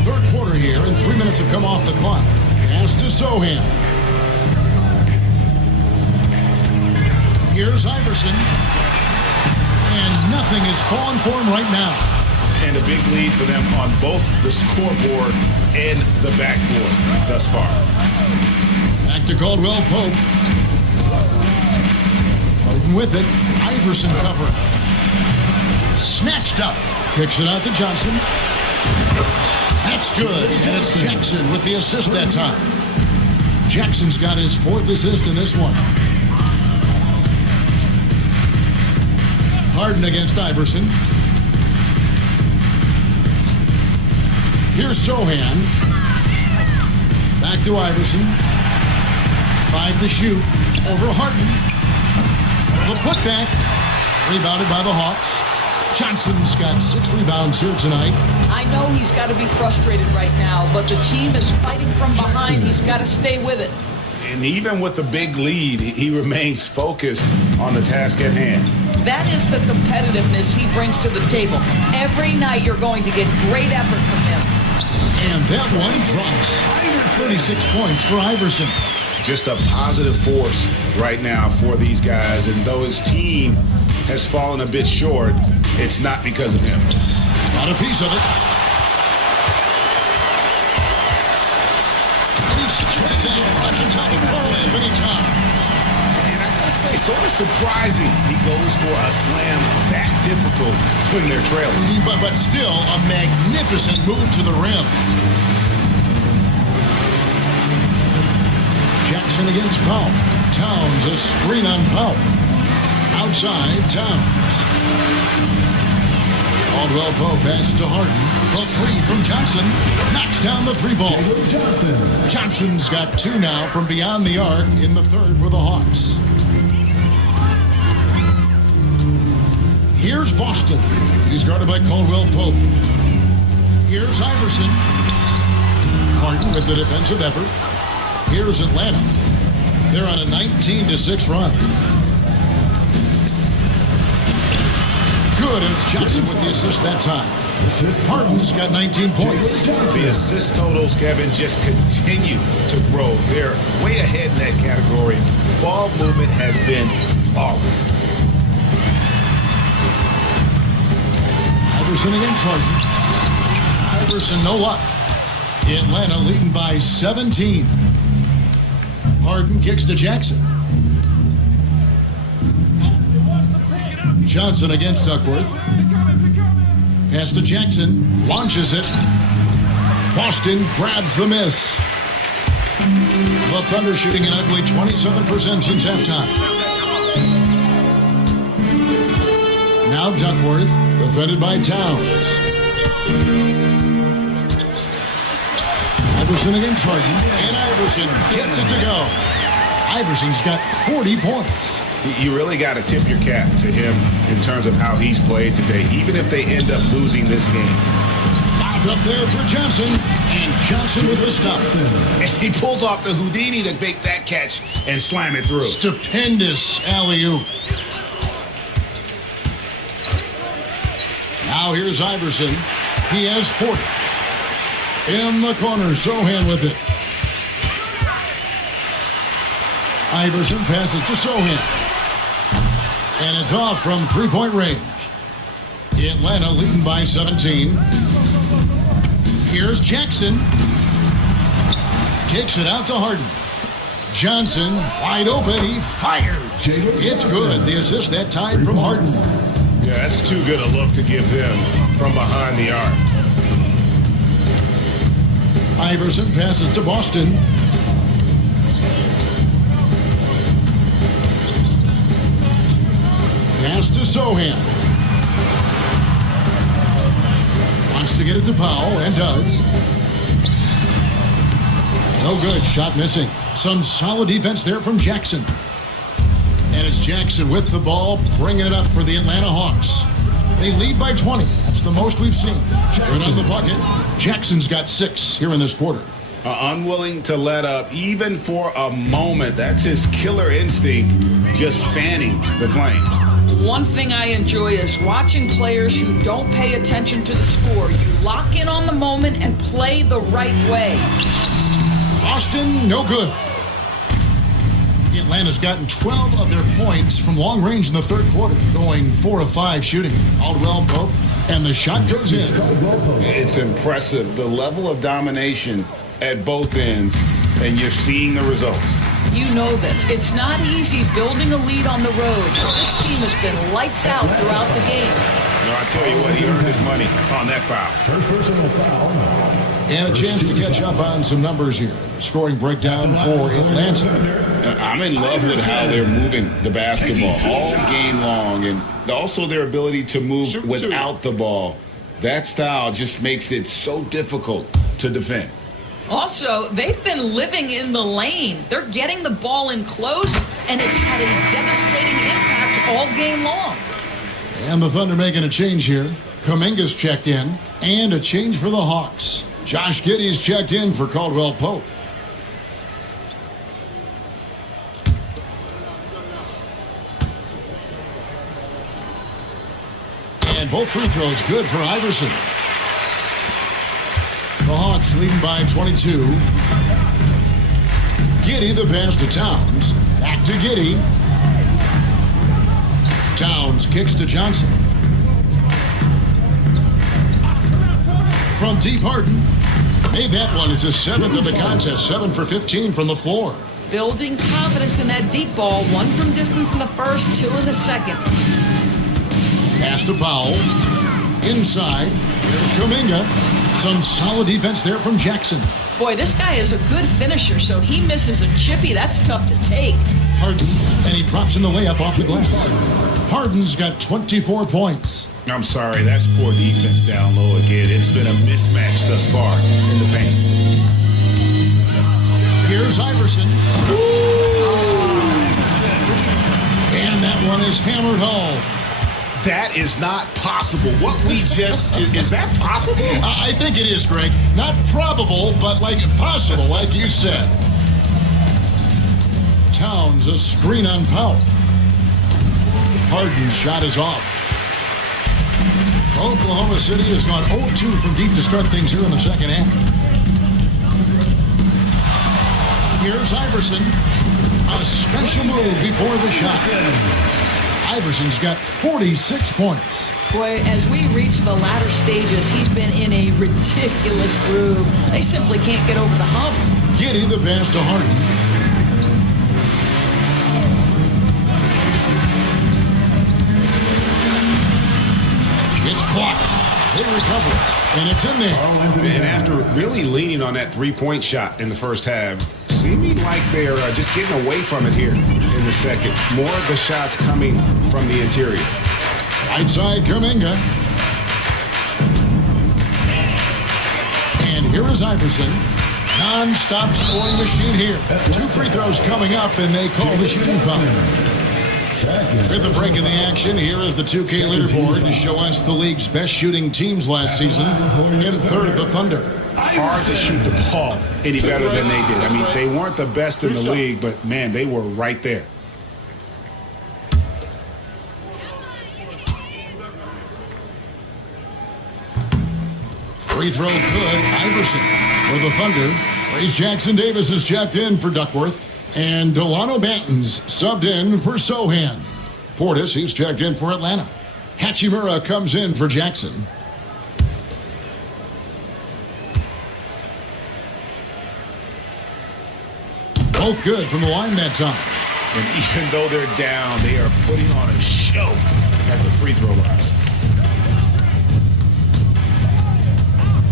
Third quarter here, and 3 minutes have come off the clock. Pass to Sohan. Here's Iverson. And nothing is falling for him right now. and a big lead for them on both the scoreboard and the backboard thus far. Back to Caldwell Pope. Harden with it. Iverson covering. Snatched up. Kicks it out to Johnson. That's good. And it's Jackson with the assist that time. Jackson's got his 4th assist in this one. Harden against Iverson. Here's Sohan. Back to Iverson. 5 to shoot. Over Harden. The putback. Rebounded by the Hawks. Johnson's got 6 rebounds here tonight. I know he's got to be frustrated right now, but the team is fighting from behind. He's got to stay with it. And even with the big lead, he remains focused on the task at hand. That is the competitiveness he brings to the table. Every night you're going to get great effort from him. And that one drops. 36 points for Iverson. Just a positive force right now for these guys. And though his team has fallen a bit short, it's not because of him. Got a piece of it. And he slams it down right on top of Carl Anthony Towns. And I gotta say, sort of surprising he goes for a slam that difficult when they're trailing. But still, a magnificent move to the rim. Jackson against Powell. Towns, a screen on Powell. Outside, Towns. Caldwell Pope passes to Harden. The 3 from Johnson. Knocks down the 3 ball. Johnson's got 2 now from beyond the arc in the 3rd for the Hawks. Here's Boston. He's guarded by Caldwell Pope. Here's Iverson. Harden with the defensive effort. Here's Atlanta. They're on a 19-6 run. Good, and it's Johnson with the assist that time. Harden's got 19 points. The assist totals, Kevin, just continue to grow. They're way ahead in that category. Ball movement has been flawless. Iverson against Harden. Iverson, no luck. Atlanta leading by 17. Harden kicks to Jackson. Johnson against Duckworth. Pass to Jackson. Launches it. Boston grabs the miss. The Thunder shooting an ugly 27% since halftime. Now Duckworth, defended by Towns. Iverson against Harden. And Iverson gets it to go. Iverson's got 40 points. You really got to tip your cap to him in terms of how he's played today, even if they end up losing this game. Bobbed up there for Johnson, and Johnson with the stop. And he pulls off the Houdini to make that catch and slam it through. Stupendous alley-oop. Now here's Iverson. He has 40. In the corner, Sohan with it. Iverson passes to Sohan. And it's off from 3-point range. Atlanta leading by 17. Here's Jackson. Kicks it out to Harden. Johnson, wide open. He fired. It's good. The assist that time from Harden. Yeah, that's too good a look to give them from behind the arc. Iverson passes to Boston. Pass to Sohan. Wants to get it to Powell, and does. No good. Shot missing. Some solid defense there from Jackson. And it's Jackson with the ball, bringing it up for the Atlanta Hawks. They lead by 20. That's the most we've seen. Good on the bucket. Jackson's got 6 here in this quarter. Unwilling to let up, even for a moment. That's his killer instinct, just fanning the flames. One thing I enjoy is watching players who don't pay attention to the score. You lock in on the moment and play the right way. Boston, no good. Atlanta's gotten 12 of their points from long range in the 3rd quarter, going 4 of 5 shooting. Caldwell Pope And the shot goes in. It's impressive, the level of domination at both ends, and you're seeing the results. You know this. It's not easy building a lead on the road. This team has been lights out throughout the game. No, I tell you what, he earned his money on that foul. First personal foul. And a chance to catch up on some numbers here. The scoring breakdown for Atlanta. I'm in love with how they're moving the basketball all game long, and also their ability to move without the ball. That style just makes it so difficult to defend. Also, they've been living in the lane. They're getting the ball in close, and it's had a devastating impact all game long. And the Thunder making a change here. Kuminga's checked in, and a change for the Hawks. Josh Giddey's checked in for Caldwell Pope. And both free throws good for Iverson. The Hawks leading by 22. Giddey the pass to Towns. Back to Giddey. Towns kicks to Johnson. From deep, Harden. Made that one. It's his 7th of the contest. 7 for 15 from the floor. Building confidence in that deep ball. 1 from distance in the first, 2 in the second. Pass to Powell. Inside. Here's Kuminga. Some solid defense there from Jackson. Boy, this guy is a good finisher, so he misses a chippy. That's tough to take. Harden, and he drops in the layup off the glass. Harden's got 24 points. I'm sorry, that's poor defense down low again. It's been a mismatch thus far in the paint. Here's Iverson. And that one is hammered home. That is not possible. What we just, is that possible? I think it is, Greg. Not probable, but like possible, like you said. Towns, a screen on Powell. Harden's shot is off. Oklahoma City has gone 0-2 from deep to start things here in the second half. Here's Iverson. A special move before the shot. Iverson's got 46 points. Boy, as we reach the latter stages, he's been in a ridiculous groove. They simply can't get over the hump. Giddey the pass to Harden. It's blocked. They recover it, and it's in there. And after really leaning on that three-point shot in the first half, seeming like they're just getting away from it here in the second. More of the shots coming from the interior. Right side, Kuminga. And here is Iverson. Non-stop scoring machine here. 2 free throws coming up, and they call the shooting foul. With the break in the action, here is the 2K leaderboard to show us the league's best shooting teams last season. In third, the Thunder. Hard to shoot the ball any better than they did. I mean, they weren't the best in the league, but, man, they were right there. Free throw good. Iverson for the Thunder. Trace Jackson Davis is checked in for Duckworth. And Delano Banton's subbed in for Sohan. Portis, he's checked in for Atlanta. Hachimura comes in for Jackson. Both good from the line that time. And even though they're down, they are putting on a show at the free throw line.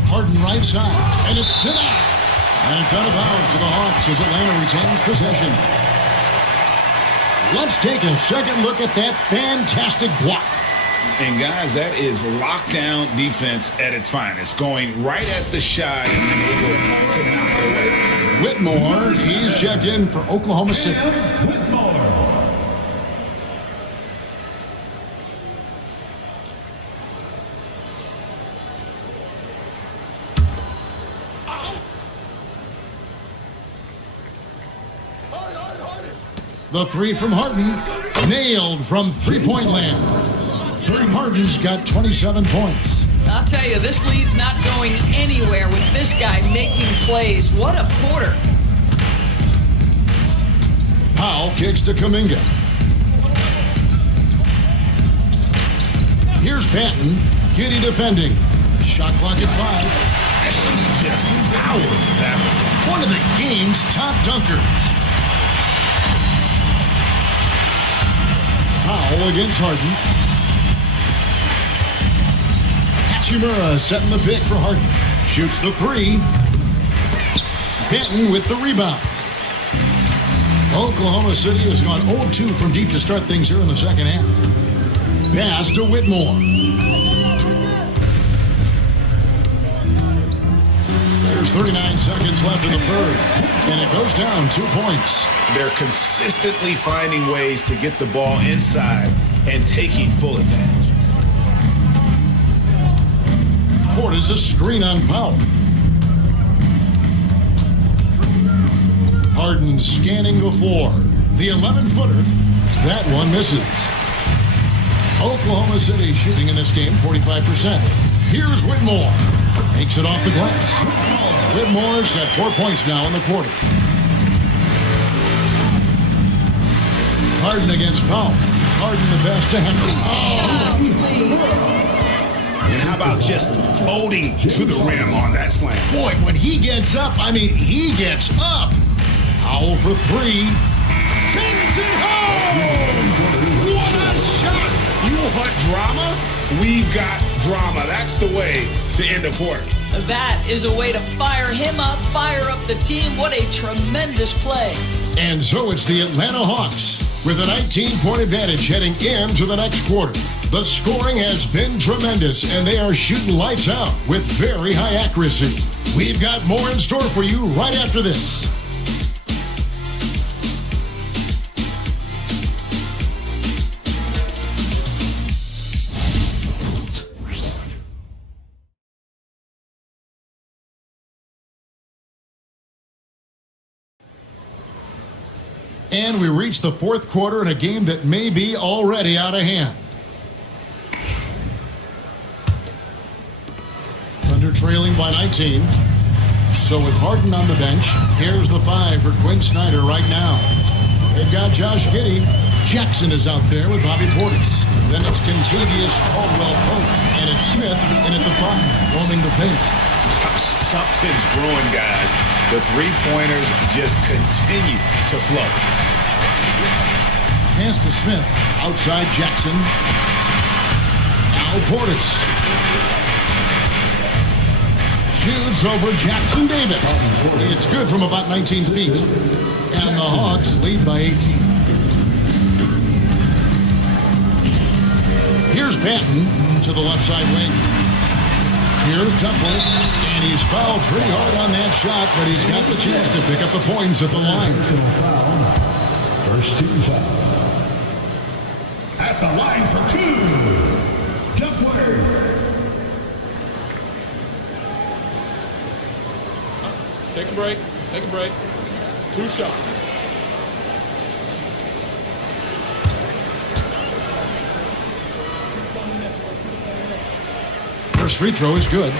Harden right side, and it's denied. And it's out of bounds for the Hawks as Atlanta retains possession. Let's take a second look at that fantastic block. And guys, that is lockdown defense at its finest. Going right at the shot and then able to knock it away. Whitmore, he's checked in for Oklahoma City. The 3 from Harden, nailed from three-point land. Harden's got 27 points. I'll tell you, this lead's not going anywhere with this guy making plays. What a quarter. Powell kicks to Kuminga. Here's Banton. Giddy defending. Shot clock at 5. And he just powered that One of the game's top dunkers. Powell against Harden. Hachimura setting the pick for Harden. Shoots the 3. Benton with the rebound. Oklahoma City has gone 0-2 from deep to start things here in the second half. Pass to Whitmore. There's 39 seconds left in the third, and it goes down 2 points. They're consistently finding ways to get the ball inside and taking full advantage. Portis a screen on Powell. Harden scanning the floor. The 11-footer. That one misses. Oklahoma City shooting in this game 45%. Here's Whitmore. Makes it off the glass. Whitmore's got 4 points now in the quarter. Harden against Powell. Harden the pass to Henry. And how about just floating to the rim on that slam? Boy, when he gets up, he gets up. Powell for 3. Sends it home! What a shot! You want drama? We've got drama. That's the way to end a quarter. That is a way to fire him up, fire up the team. What a tremendous play. And so it's the Atlanta Hawks with a 19-point advantage heading into the next quarter. The scoring has been tremendous, and they are shooting lights out with very high accuracy. We've got more in store for you right after this. And we reach the fourth quarter in a game that may be already out of hand. Thunder trailing by 19. So with Harden on the bench, here's the 5 for Quinn Snyder right now. They've got Josh Giddey. Jackson is out there with Bobby Portis. Then it's Contavious Caldwell-Pope. And it's Smith in at the 5, roaming the paint. Something's brewing, guys. The three-pointers just continue to flow. Pass to Smith. Outside Jackson. Now Portis. Shoots over Jackson Davis. It's good from about 19 feet. And the Hawks lead by 18. Here's Benton to the left side wing. Here's Duckworth, and he's fouled pretty hard on that shot, but he's got the chance to pick up the points at the line. First team foul. At the line for 2, Duckworth. Take a break. Take a break. 2 shots. First free throw is good.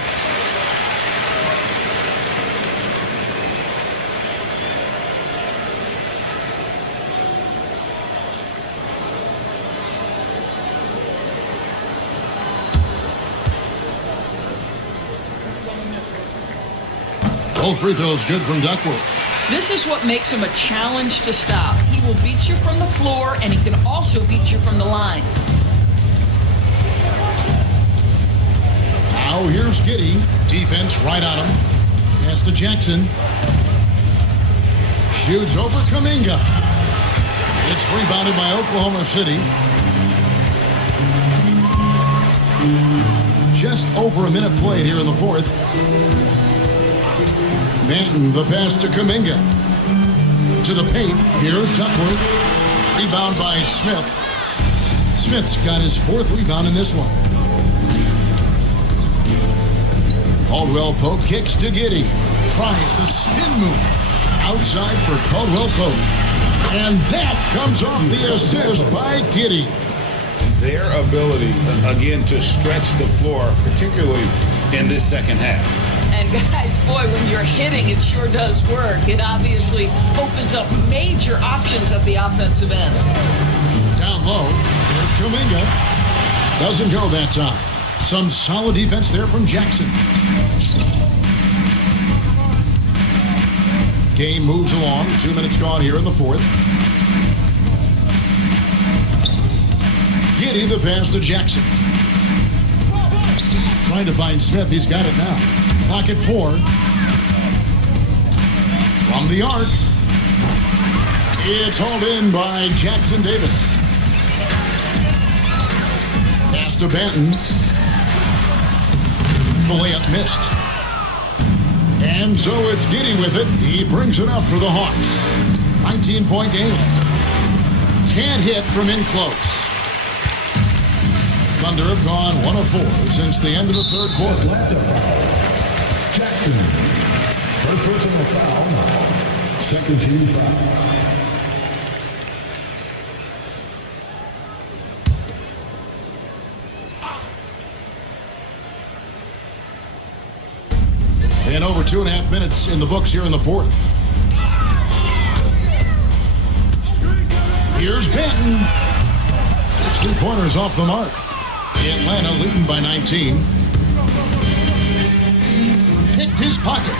Both free throws good from Duckworth. This is what makes him a challenge to stop. He will beat you from the floor, and he can also beat you from the line. Now here's Giddey. Defense right on him. Pass to Jackson. Shoots over Kuminga. It's rebounded by Oklahoma City. Just over a minute played here in the fourth. Benton, the pass to Kuminga. To the paint. Here's Duckworth. Rebound by Smith. Smith's got his 4th rebound in this one. Caldwell-Pope kicks to Giddey. Tries the spin move. Outside for Caldwell-Pope. And that comes off the assist by Giddey. Their ability, again, to stretch the floor, particularly in this second half. And guys, boy, when you're hitting, it sure does work. It obviously opens up major options at the offensive end. Down low, there's Kuminga. Doesn't go that time. Some solid defense there from Jackson. Game moves along. 2 minutes gone here in the fourth. Giddy the pass to Jackson. Trying to find Smith. He's got it now. Clock at 4. From the arc. It's hauled in by Jackson Davis. Pass to Benton. The layup missed. And so it's Giddy with it. He brings it up for the Hawks. 19-point game. Can't hit from in close. Thunder have gone 1 of 4 since the end of the third quarter. Atlanta foul. Jackson. First personal foul. Second team foul. And over 2.5 minutes in the books here in the fourth. Here's Benton. 6 3-pointers off the mark. Atlanta leading by 19. Picked his pocket.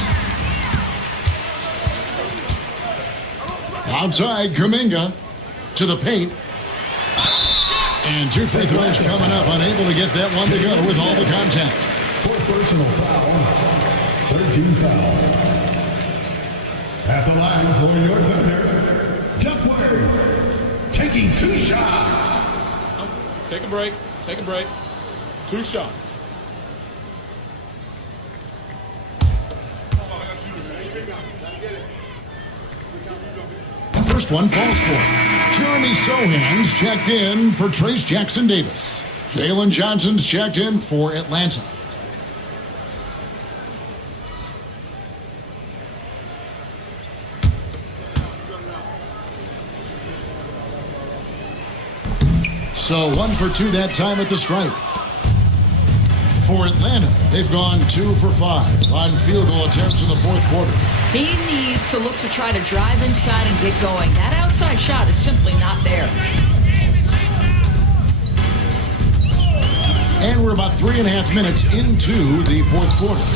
Outside, Kuminga to the paint. And 2 free throws coming up. Unable to get that one to go with all the contact. Fourth personal foul. 13 foul. At the line for your Thunder, Duckworth taking 2 shots. Take a break. Take a break. 2 shots. First one falls for him. Jeremy Sohan's checked in for Trace Jackson Davis. Jalen Johnson's checked in for Atlanta. So 1 for 2 that time at the stripe. For Atlanta, they've gone 2 for 5 on field goal attempts in the fourth quarter. He needs to look to try to drive inside and get going. That outside shot is simply not there. And we're about 3.5 minutes into the fourth quarter.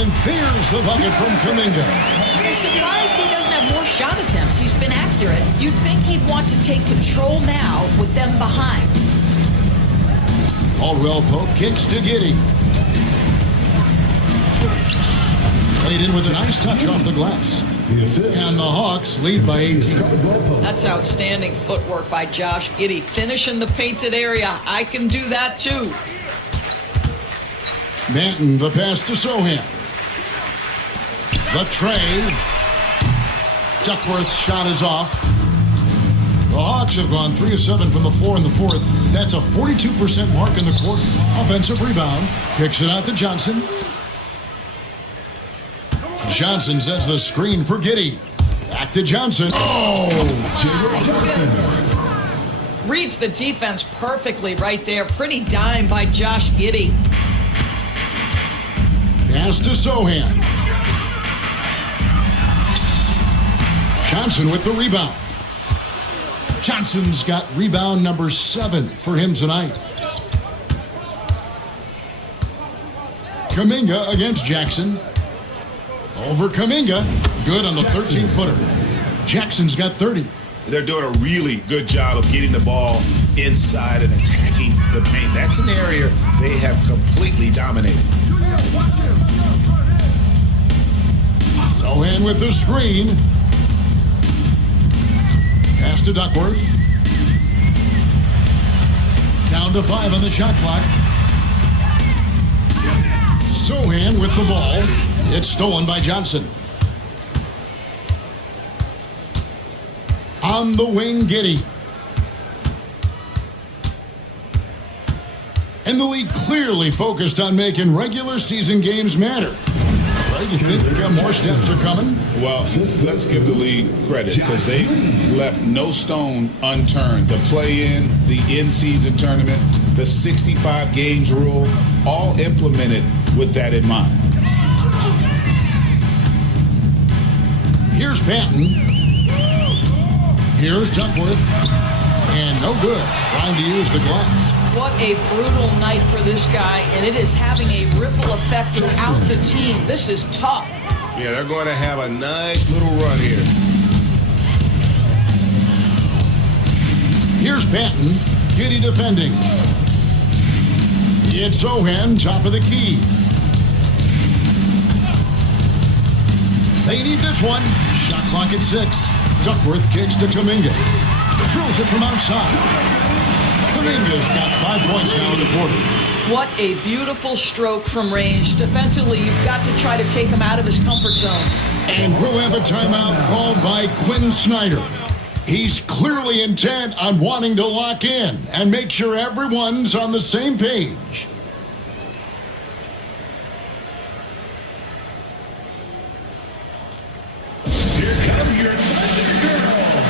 And there's the bucket from Kuminga. I'm surprised he doesn't have more shot attempts. He's been accurate. You'd think he'd want to take control now with them behind. Caldwell Pope kicks to Giddy. Played in with a nice touch off the glass. And the Hawks lead by 18. That's outstanding footwork by Josh Giddy. Finishing the painted area. I can do that too. Manton, the pass to Sohan. The tray. Duckworth's shot is off. The Hawks have gone 3 of 7 from the floor in the fourth. That's a 42% mark in the quarter. Offensive rebound. Kicks it out to Johnson. Johnson sets the screen for Giddy. Back to Johnson. Goodness. Reads the defense perfectly right there. Pretty dime by Josh Giddy. Pass to Sohan. Johnson with the rebound. Johnson's got rebound number 7 for him tonight. Kuminga against Jackson. Over Kuminga. Good on the 13-footer. Jackson's got 30. They're doing a really good job of getting the ball inside and attacking the paint. That's an area they have completely dominated. Sohan with the screen. Pass to Duckworth. Down to 5 on the shot clock. Sohan with the ball. It's stolen by Johnson. On the wing, Giddy. And the league clearly focused on making regular season games matter. Right? You think more steps are coming? Well, let's give the league credit because they left no stone unturned. The play-in, the in-season tournament, the 65 games rule, all implemented with that in mind. Here's Benton. Here's Duckworth. And no good. Trying to use the glass. What a brutal night for this guy, and it is having a ripple effect throughout the team. This is tough. Yeah, they're going to have a nice little run here. Here's Banton, Giddy defending. It's Ohan, top of the key. They need this one. Shot clock at 6. Duckworth kicks to Kuminga. Drills it from outside. Kuminga's got 5 points now in the quarter. What a beautiful stroke from range. Defensively, you've got to try to take him out of his comfort zone. And we'll have a timeout called by Quinn Snyder. He's clearly intent on wanting to lock in and make sure everyone's on the same page. Here come your Thunder Girls.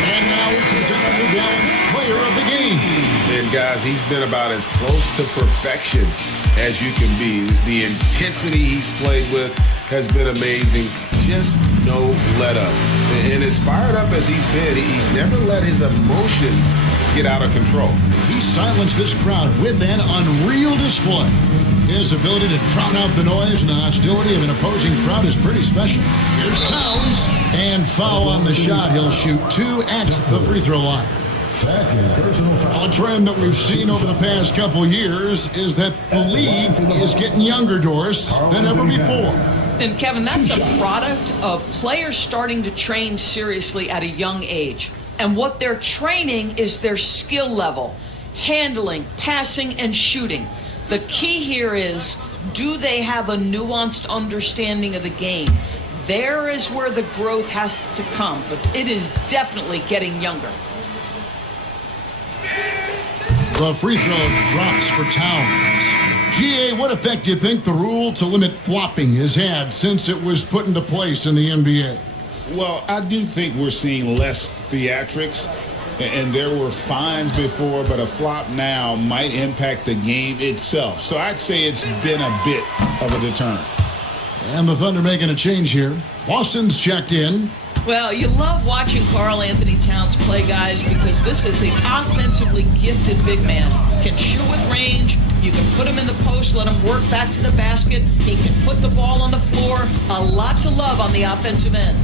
And now we present our New Balance Player of the Game. And guys, he's been about as close to perfection as you can be. The intensity he's played with has been amazing. Just no let up. And as fired up as he's been, he's never let his emotions get out of control. He silenced this crowd with an unreal display. His ability to drown out the noise and the hostility of an opposing crowd is pretty special. Here's Towns. And foul on the shot. He'll shoot 2 at the free throw line. Second personal foul. A trend that we've seen over the past couple years is that the league is getting younger, Doris, than ever before. And Kevin, that's a product of players starting to train seriously at a young age. And what they're training is their skill level, handling, passing, and shooting. The key here is, do they have a nuanced understanding of the game? There is where the growth has to come, but it is definitely getting younger. The free throw drops for Towns. GA, what effect do you think the rule to limit flopping has had since it was put into place in the NBA? Well, I do think we're seeing less theatrics, and there were fines before, but a flop now might impact the game itself. So I'd say it's been a bit of a deterrent. And the Thunder making a change here. Boston's checked in. Well, you love watching Karl Anthony Towns play, guys, because this is an offensively gifted big man. Can shoot with range. You can put him in the post, let him work back to the basket. He can put the ball on the floor. A lot to love on the offensive end.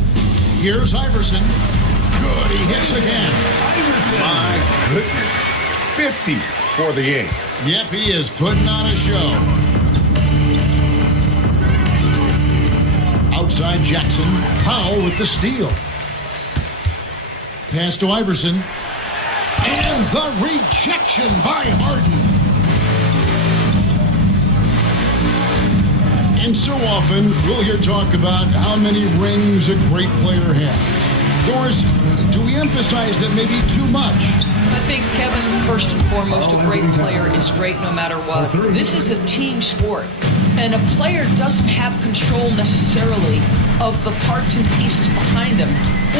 Here's Iverson. Good, he hits again. My goodness. 50 for the game. Yep, he is putting on a show. Outside Jackson. Powell with the steal. Pass to Iverson. And the rejection by Harden. And so often, we'll hear talk about how many rings a great player has. Doris, do we emphasize that maybe too much? I think, Kevin, first and foremost, a great player is great no matter what. This is a team sport, and a player doesn't have control necessarily of the parts and pieces behind him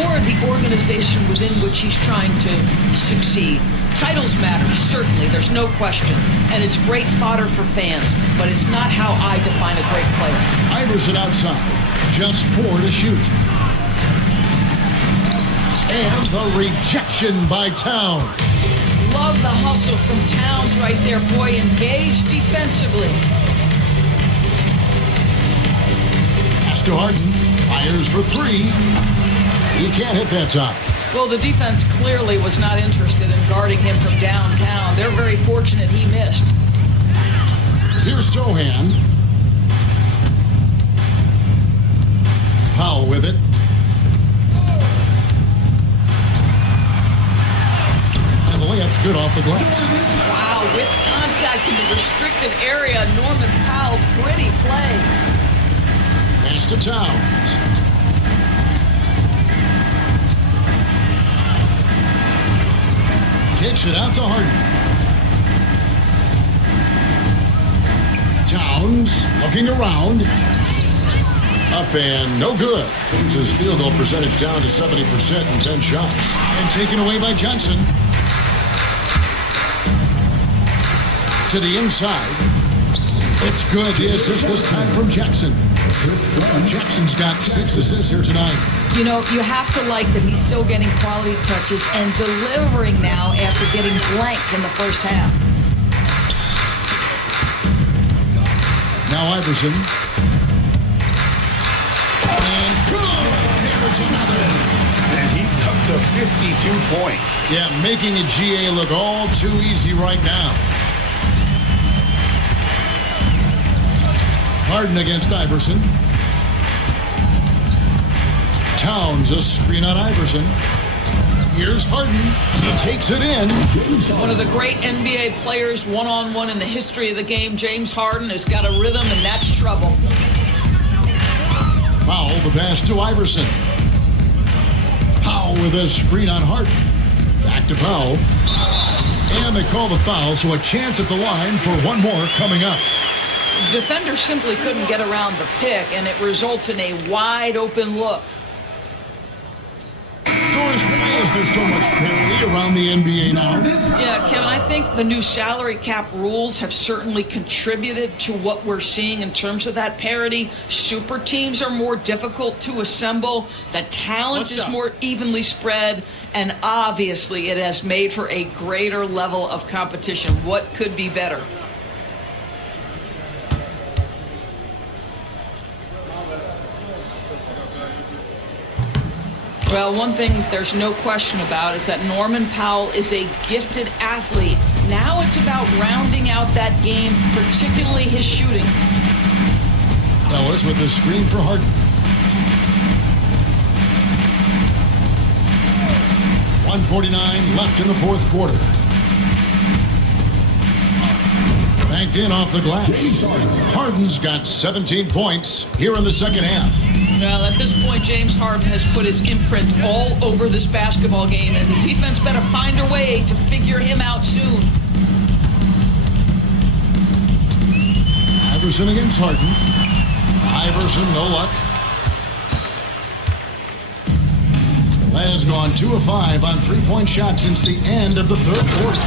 or the organization within which he's trying to succeed. Titles matter, certainly, there's no question, and it's great fodder for fans, but it's not how I define a great player. Iverson outside, just 4 to shoot. And the rejection by Towns. Love the hustle from Towns right there, boy, engaged defensively. Pass to Harden. Fires for three. He can't hit that time. Well, the defense clearly was not interested in guarding him from downtown. They're very fortunate he missed. Here's Sohan. Powell with it. And the layup's good off the glass. Wow, with contact in the restricted area, Norman Powell, pretty play. Pass to Towns. Kicks it out to Harden. Towns looking around. Up and no good. Brings his field goal percentage down to 70% in 10 shots. And taken away by Johnson. To the inside. It's good. The assist this time from Jackson. Jackson's got 6 assists here tonight. You know, you have to like that he's still getting quality touches and delivering now after getting blanked in the first half. Now Iverson. And good! There's another. And he's up to 52 points. Yeah, making a GA look all too easy right now. Harden against Iverson. Towns, a screen on Iverson. Here's Harden. He takes it in. One of the great NBA players one-on-one in the history of the game, James Harden, has got a rhythm, and that's trouble. Powell, the pass to Iverson. Powell with a screen on Harden. Back to Powell. And they call the foul, so a chance at the line for one more coming up. Defender simply couldn't get around the pick, and it results in a wide-open look. Doris, why is there so much parity around the NBA now? Yeah, Kevin, I think the new salary cap rules have certainly contributed to what we're seeing in terms of that parity. Super teams are more difficult to assemble. The talent is more evenly spread. And obviously, it has made for a greater level of competition. What could be better? Well, one thing there's no question about is that Norman Powell is a gifted athlete. Now it's about rounding out that game, particularly his shooting. Ellis with the screen for Harden. .149 left in the fourth quarter. Banked in off the glass. Harden's got 17 points here in the second half. Well, at this point, James Harden has put his imprint all over this basketball game, and the defense better find a way to figure him out soon. Iverson against Harden. Iverson, no luck. Has gone 2 of 5 on three-point shots since the end of the third quarter.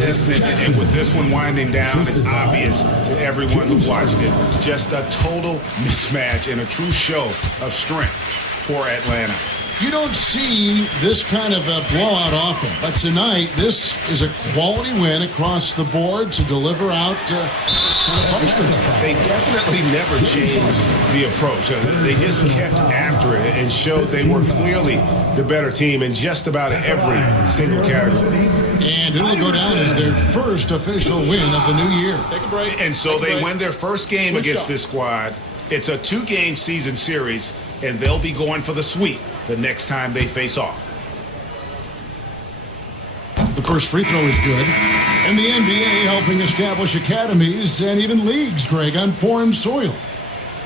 Yes, and with this one winding down, it's obvious to everyone who watched it. Just a total mismatch and a true show of strength for Atlanta. You don't see this kind of a blowout often, but tonight this is a quality win across the board to deliver out this kind of punishment. They definitely never changed the approach. They just kept after it and showed they were clearly the better team in just about every single category. And it'll go down as their first official win of the new year. Take a break. And so they win their first game against this squad. It's a 2-game season series, and they'll be going for the sweep the next time they face off. The first free throw is good. And the NBA helping establish academies and even leagues, Greg, on foreign soil.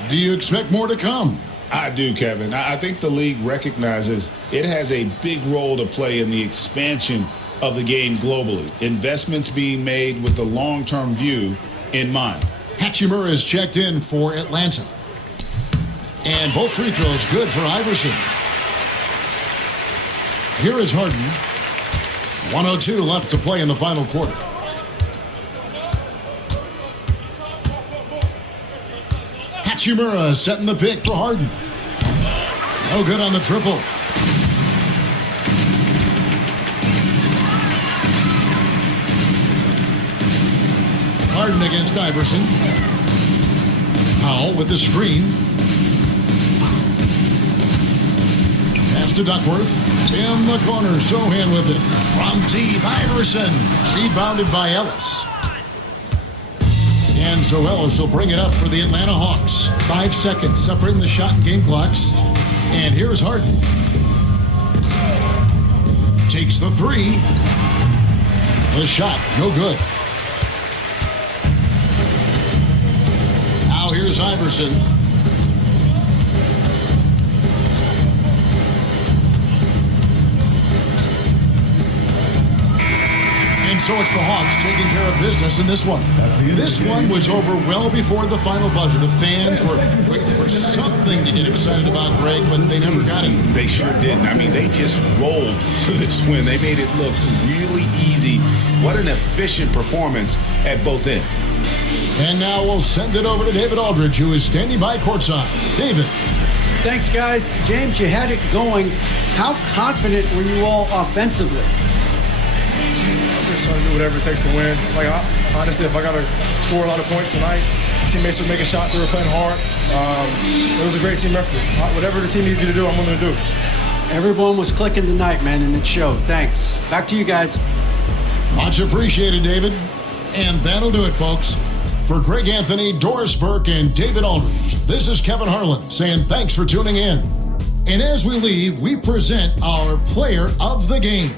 Do you expect more to come? I do, Kevin. I think the league recognizes it has a big role to play in the expansion of the game globally. Investments being made with the long-term view in mind. Hachimura is checked in for Atlanta. And both free throws good for Iverson. Here is Harden. 1:02 left to play in the final quarter. Hachimura setting the pick for Harden. No good on the triple. Harden against Iverson. Powell with the screen. goes to Duckworth. In the corner, Sohan with it. From Steve Iverson. Rebounded by Ellis. And so Ellis will bring it up for the Atlanta Hawks. 5 seconds separating the shot and game clocks. And here's Harden. Takes the three. The shot, no good. Now here's Iverson. And so it's the Hawks taking care of business in this one. This one was over well before the final buzzer. The fans were waiting for something to get excited about, Greg, but they never got it. They sure didn't. I mean, they just rolled to this win. They made it look really easy. What an efficient performance at both ends. And now we'll send it over to David Aldridge, who is standing by courtside. David. Thanks, guys. James, you had it going. How confident were you all offensively? I'm just trying to do whatever it takes to win. Like, honestly, if I got to score a lot of points tonight, teammates were making shots, they were playing hard. It was a great team effort. Whatever the team needs me to do, I'm willing to do. Everyone was clicking tonight, man, and it showed. Thanks. Back to you guys. Much appreciated, David. And that'll do it, folks. For Greg Anthony, Doris Burke, and David Aldridge, this is Kevin Harlan saying thanks for tuning in. And as we leave, we present our player of the game.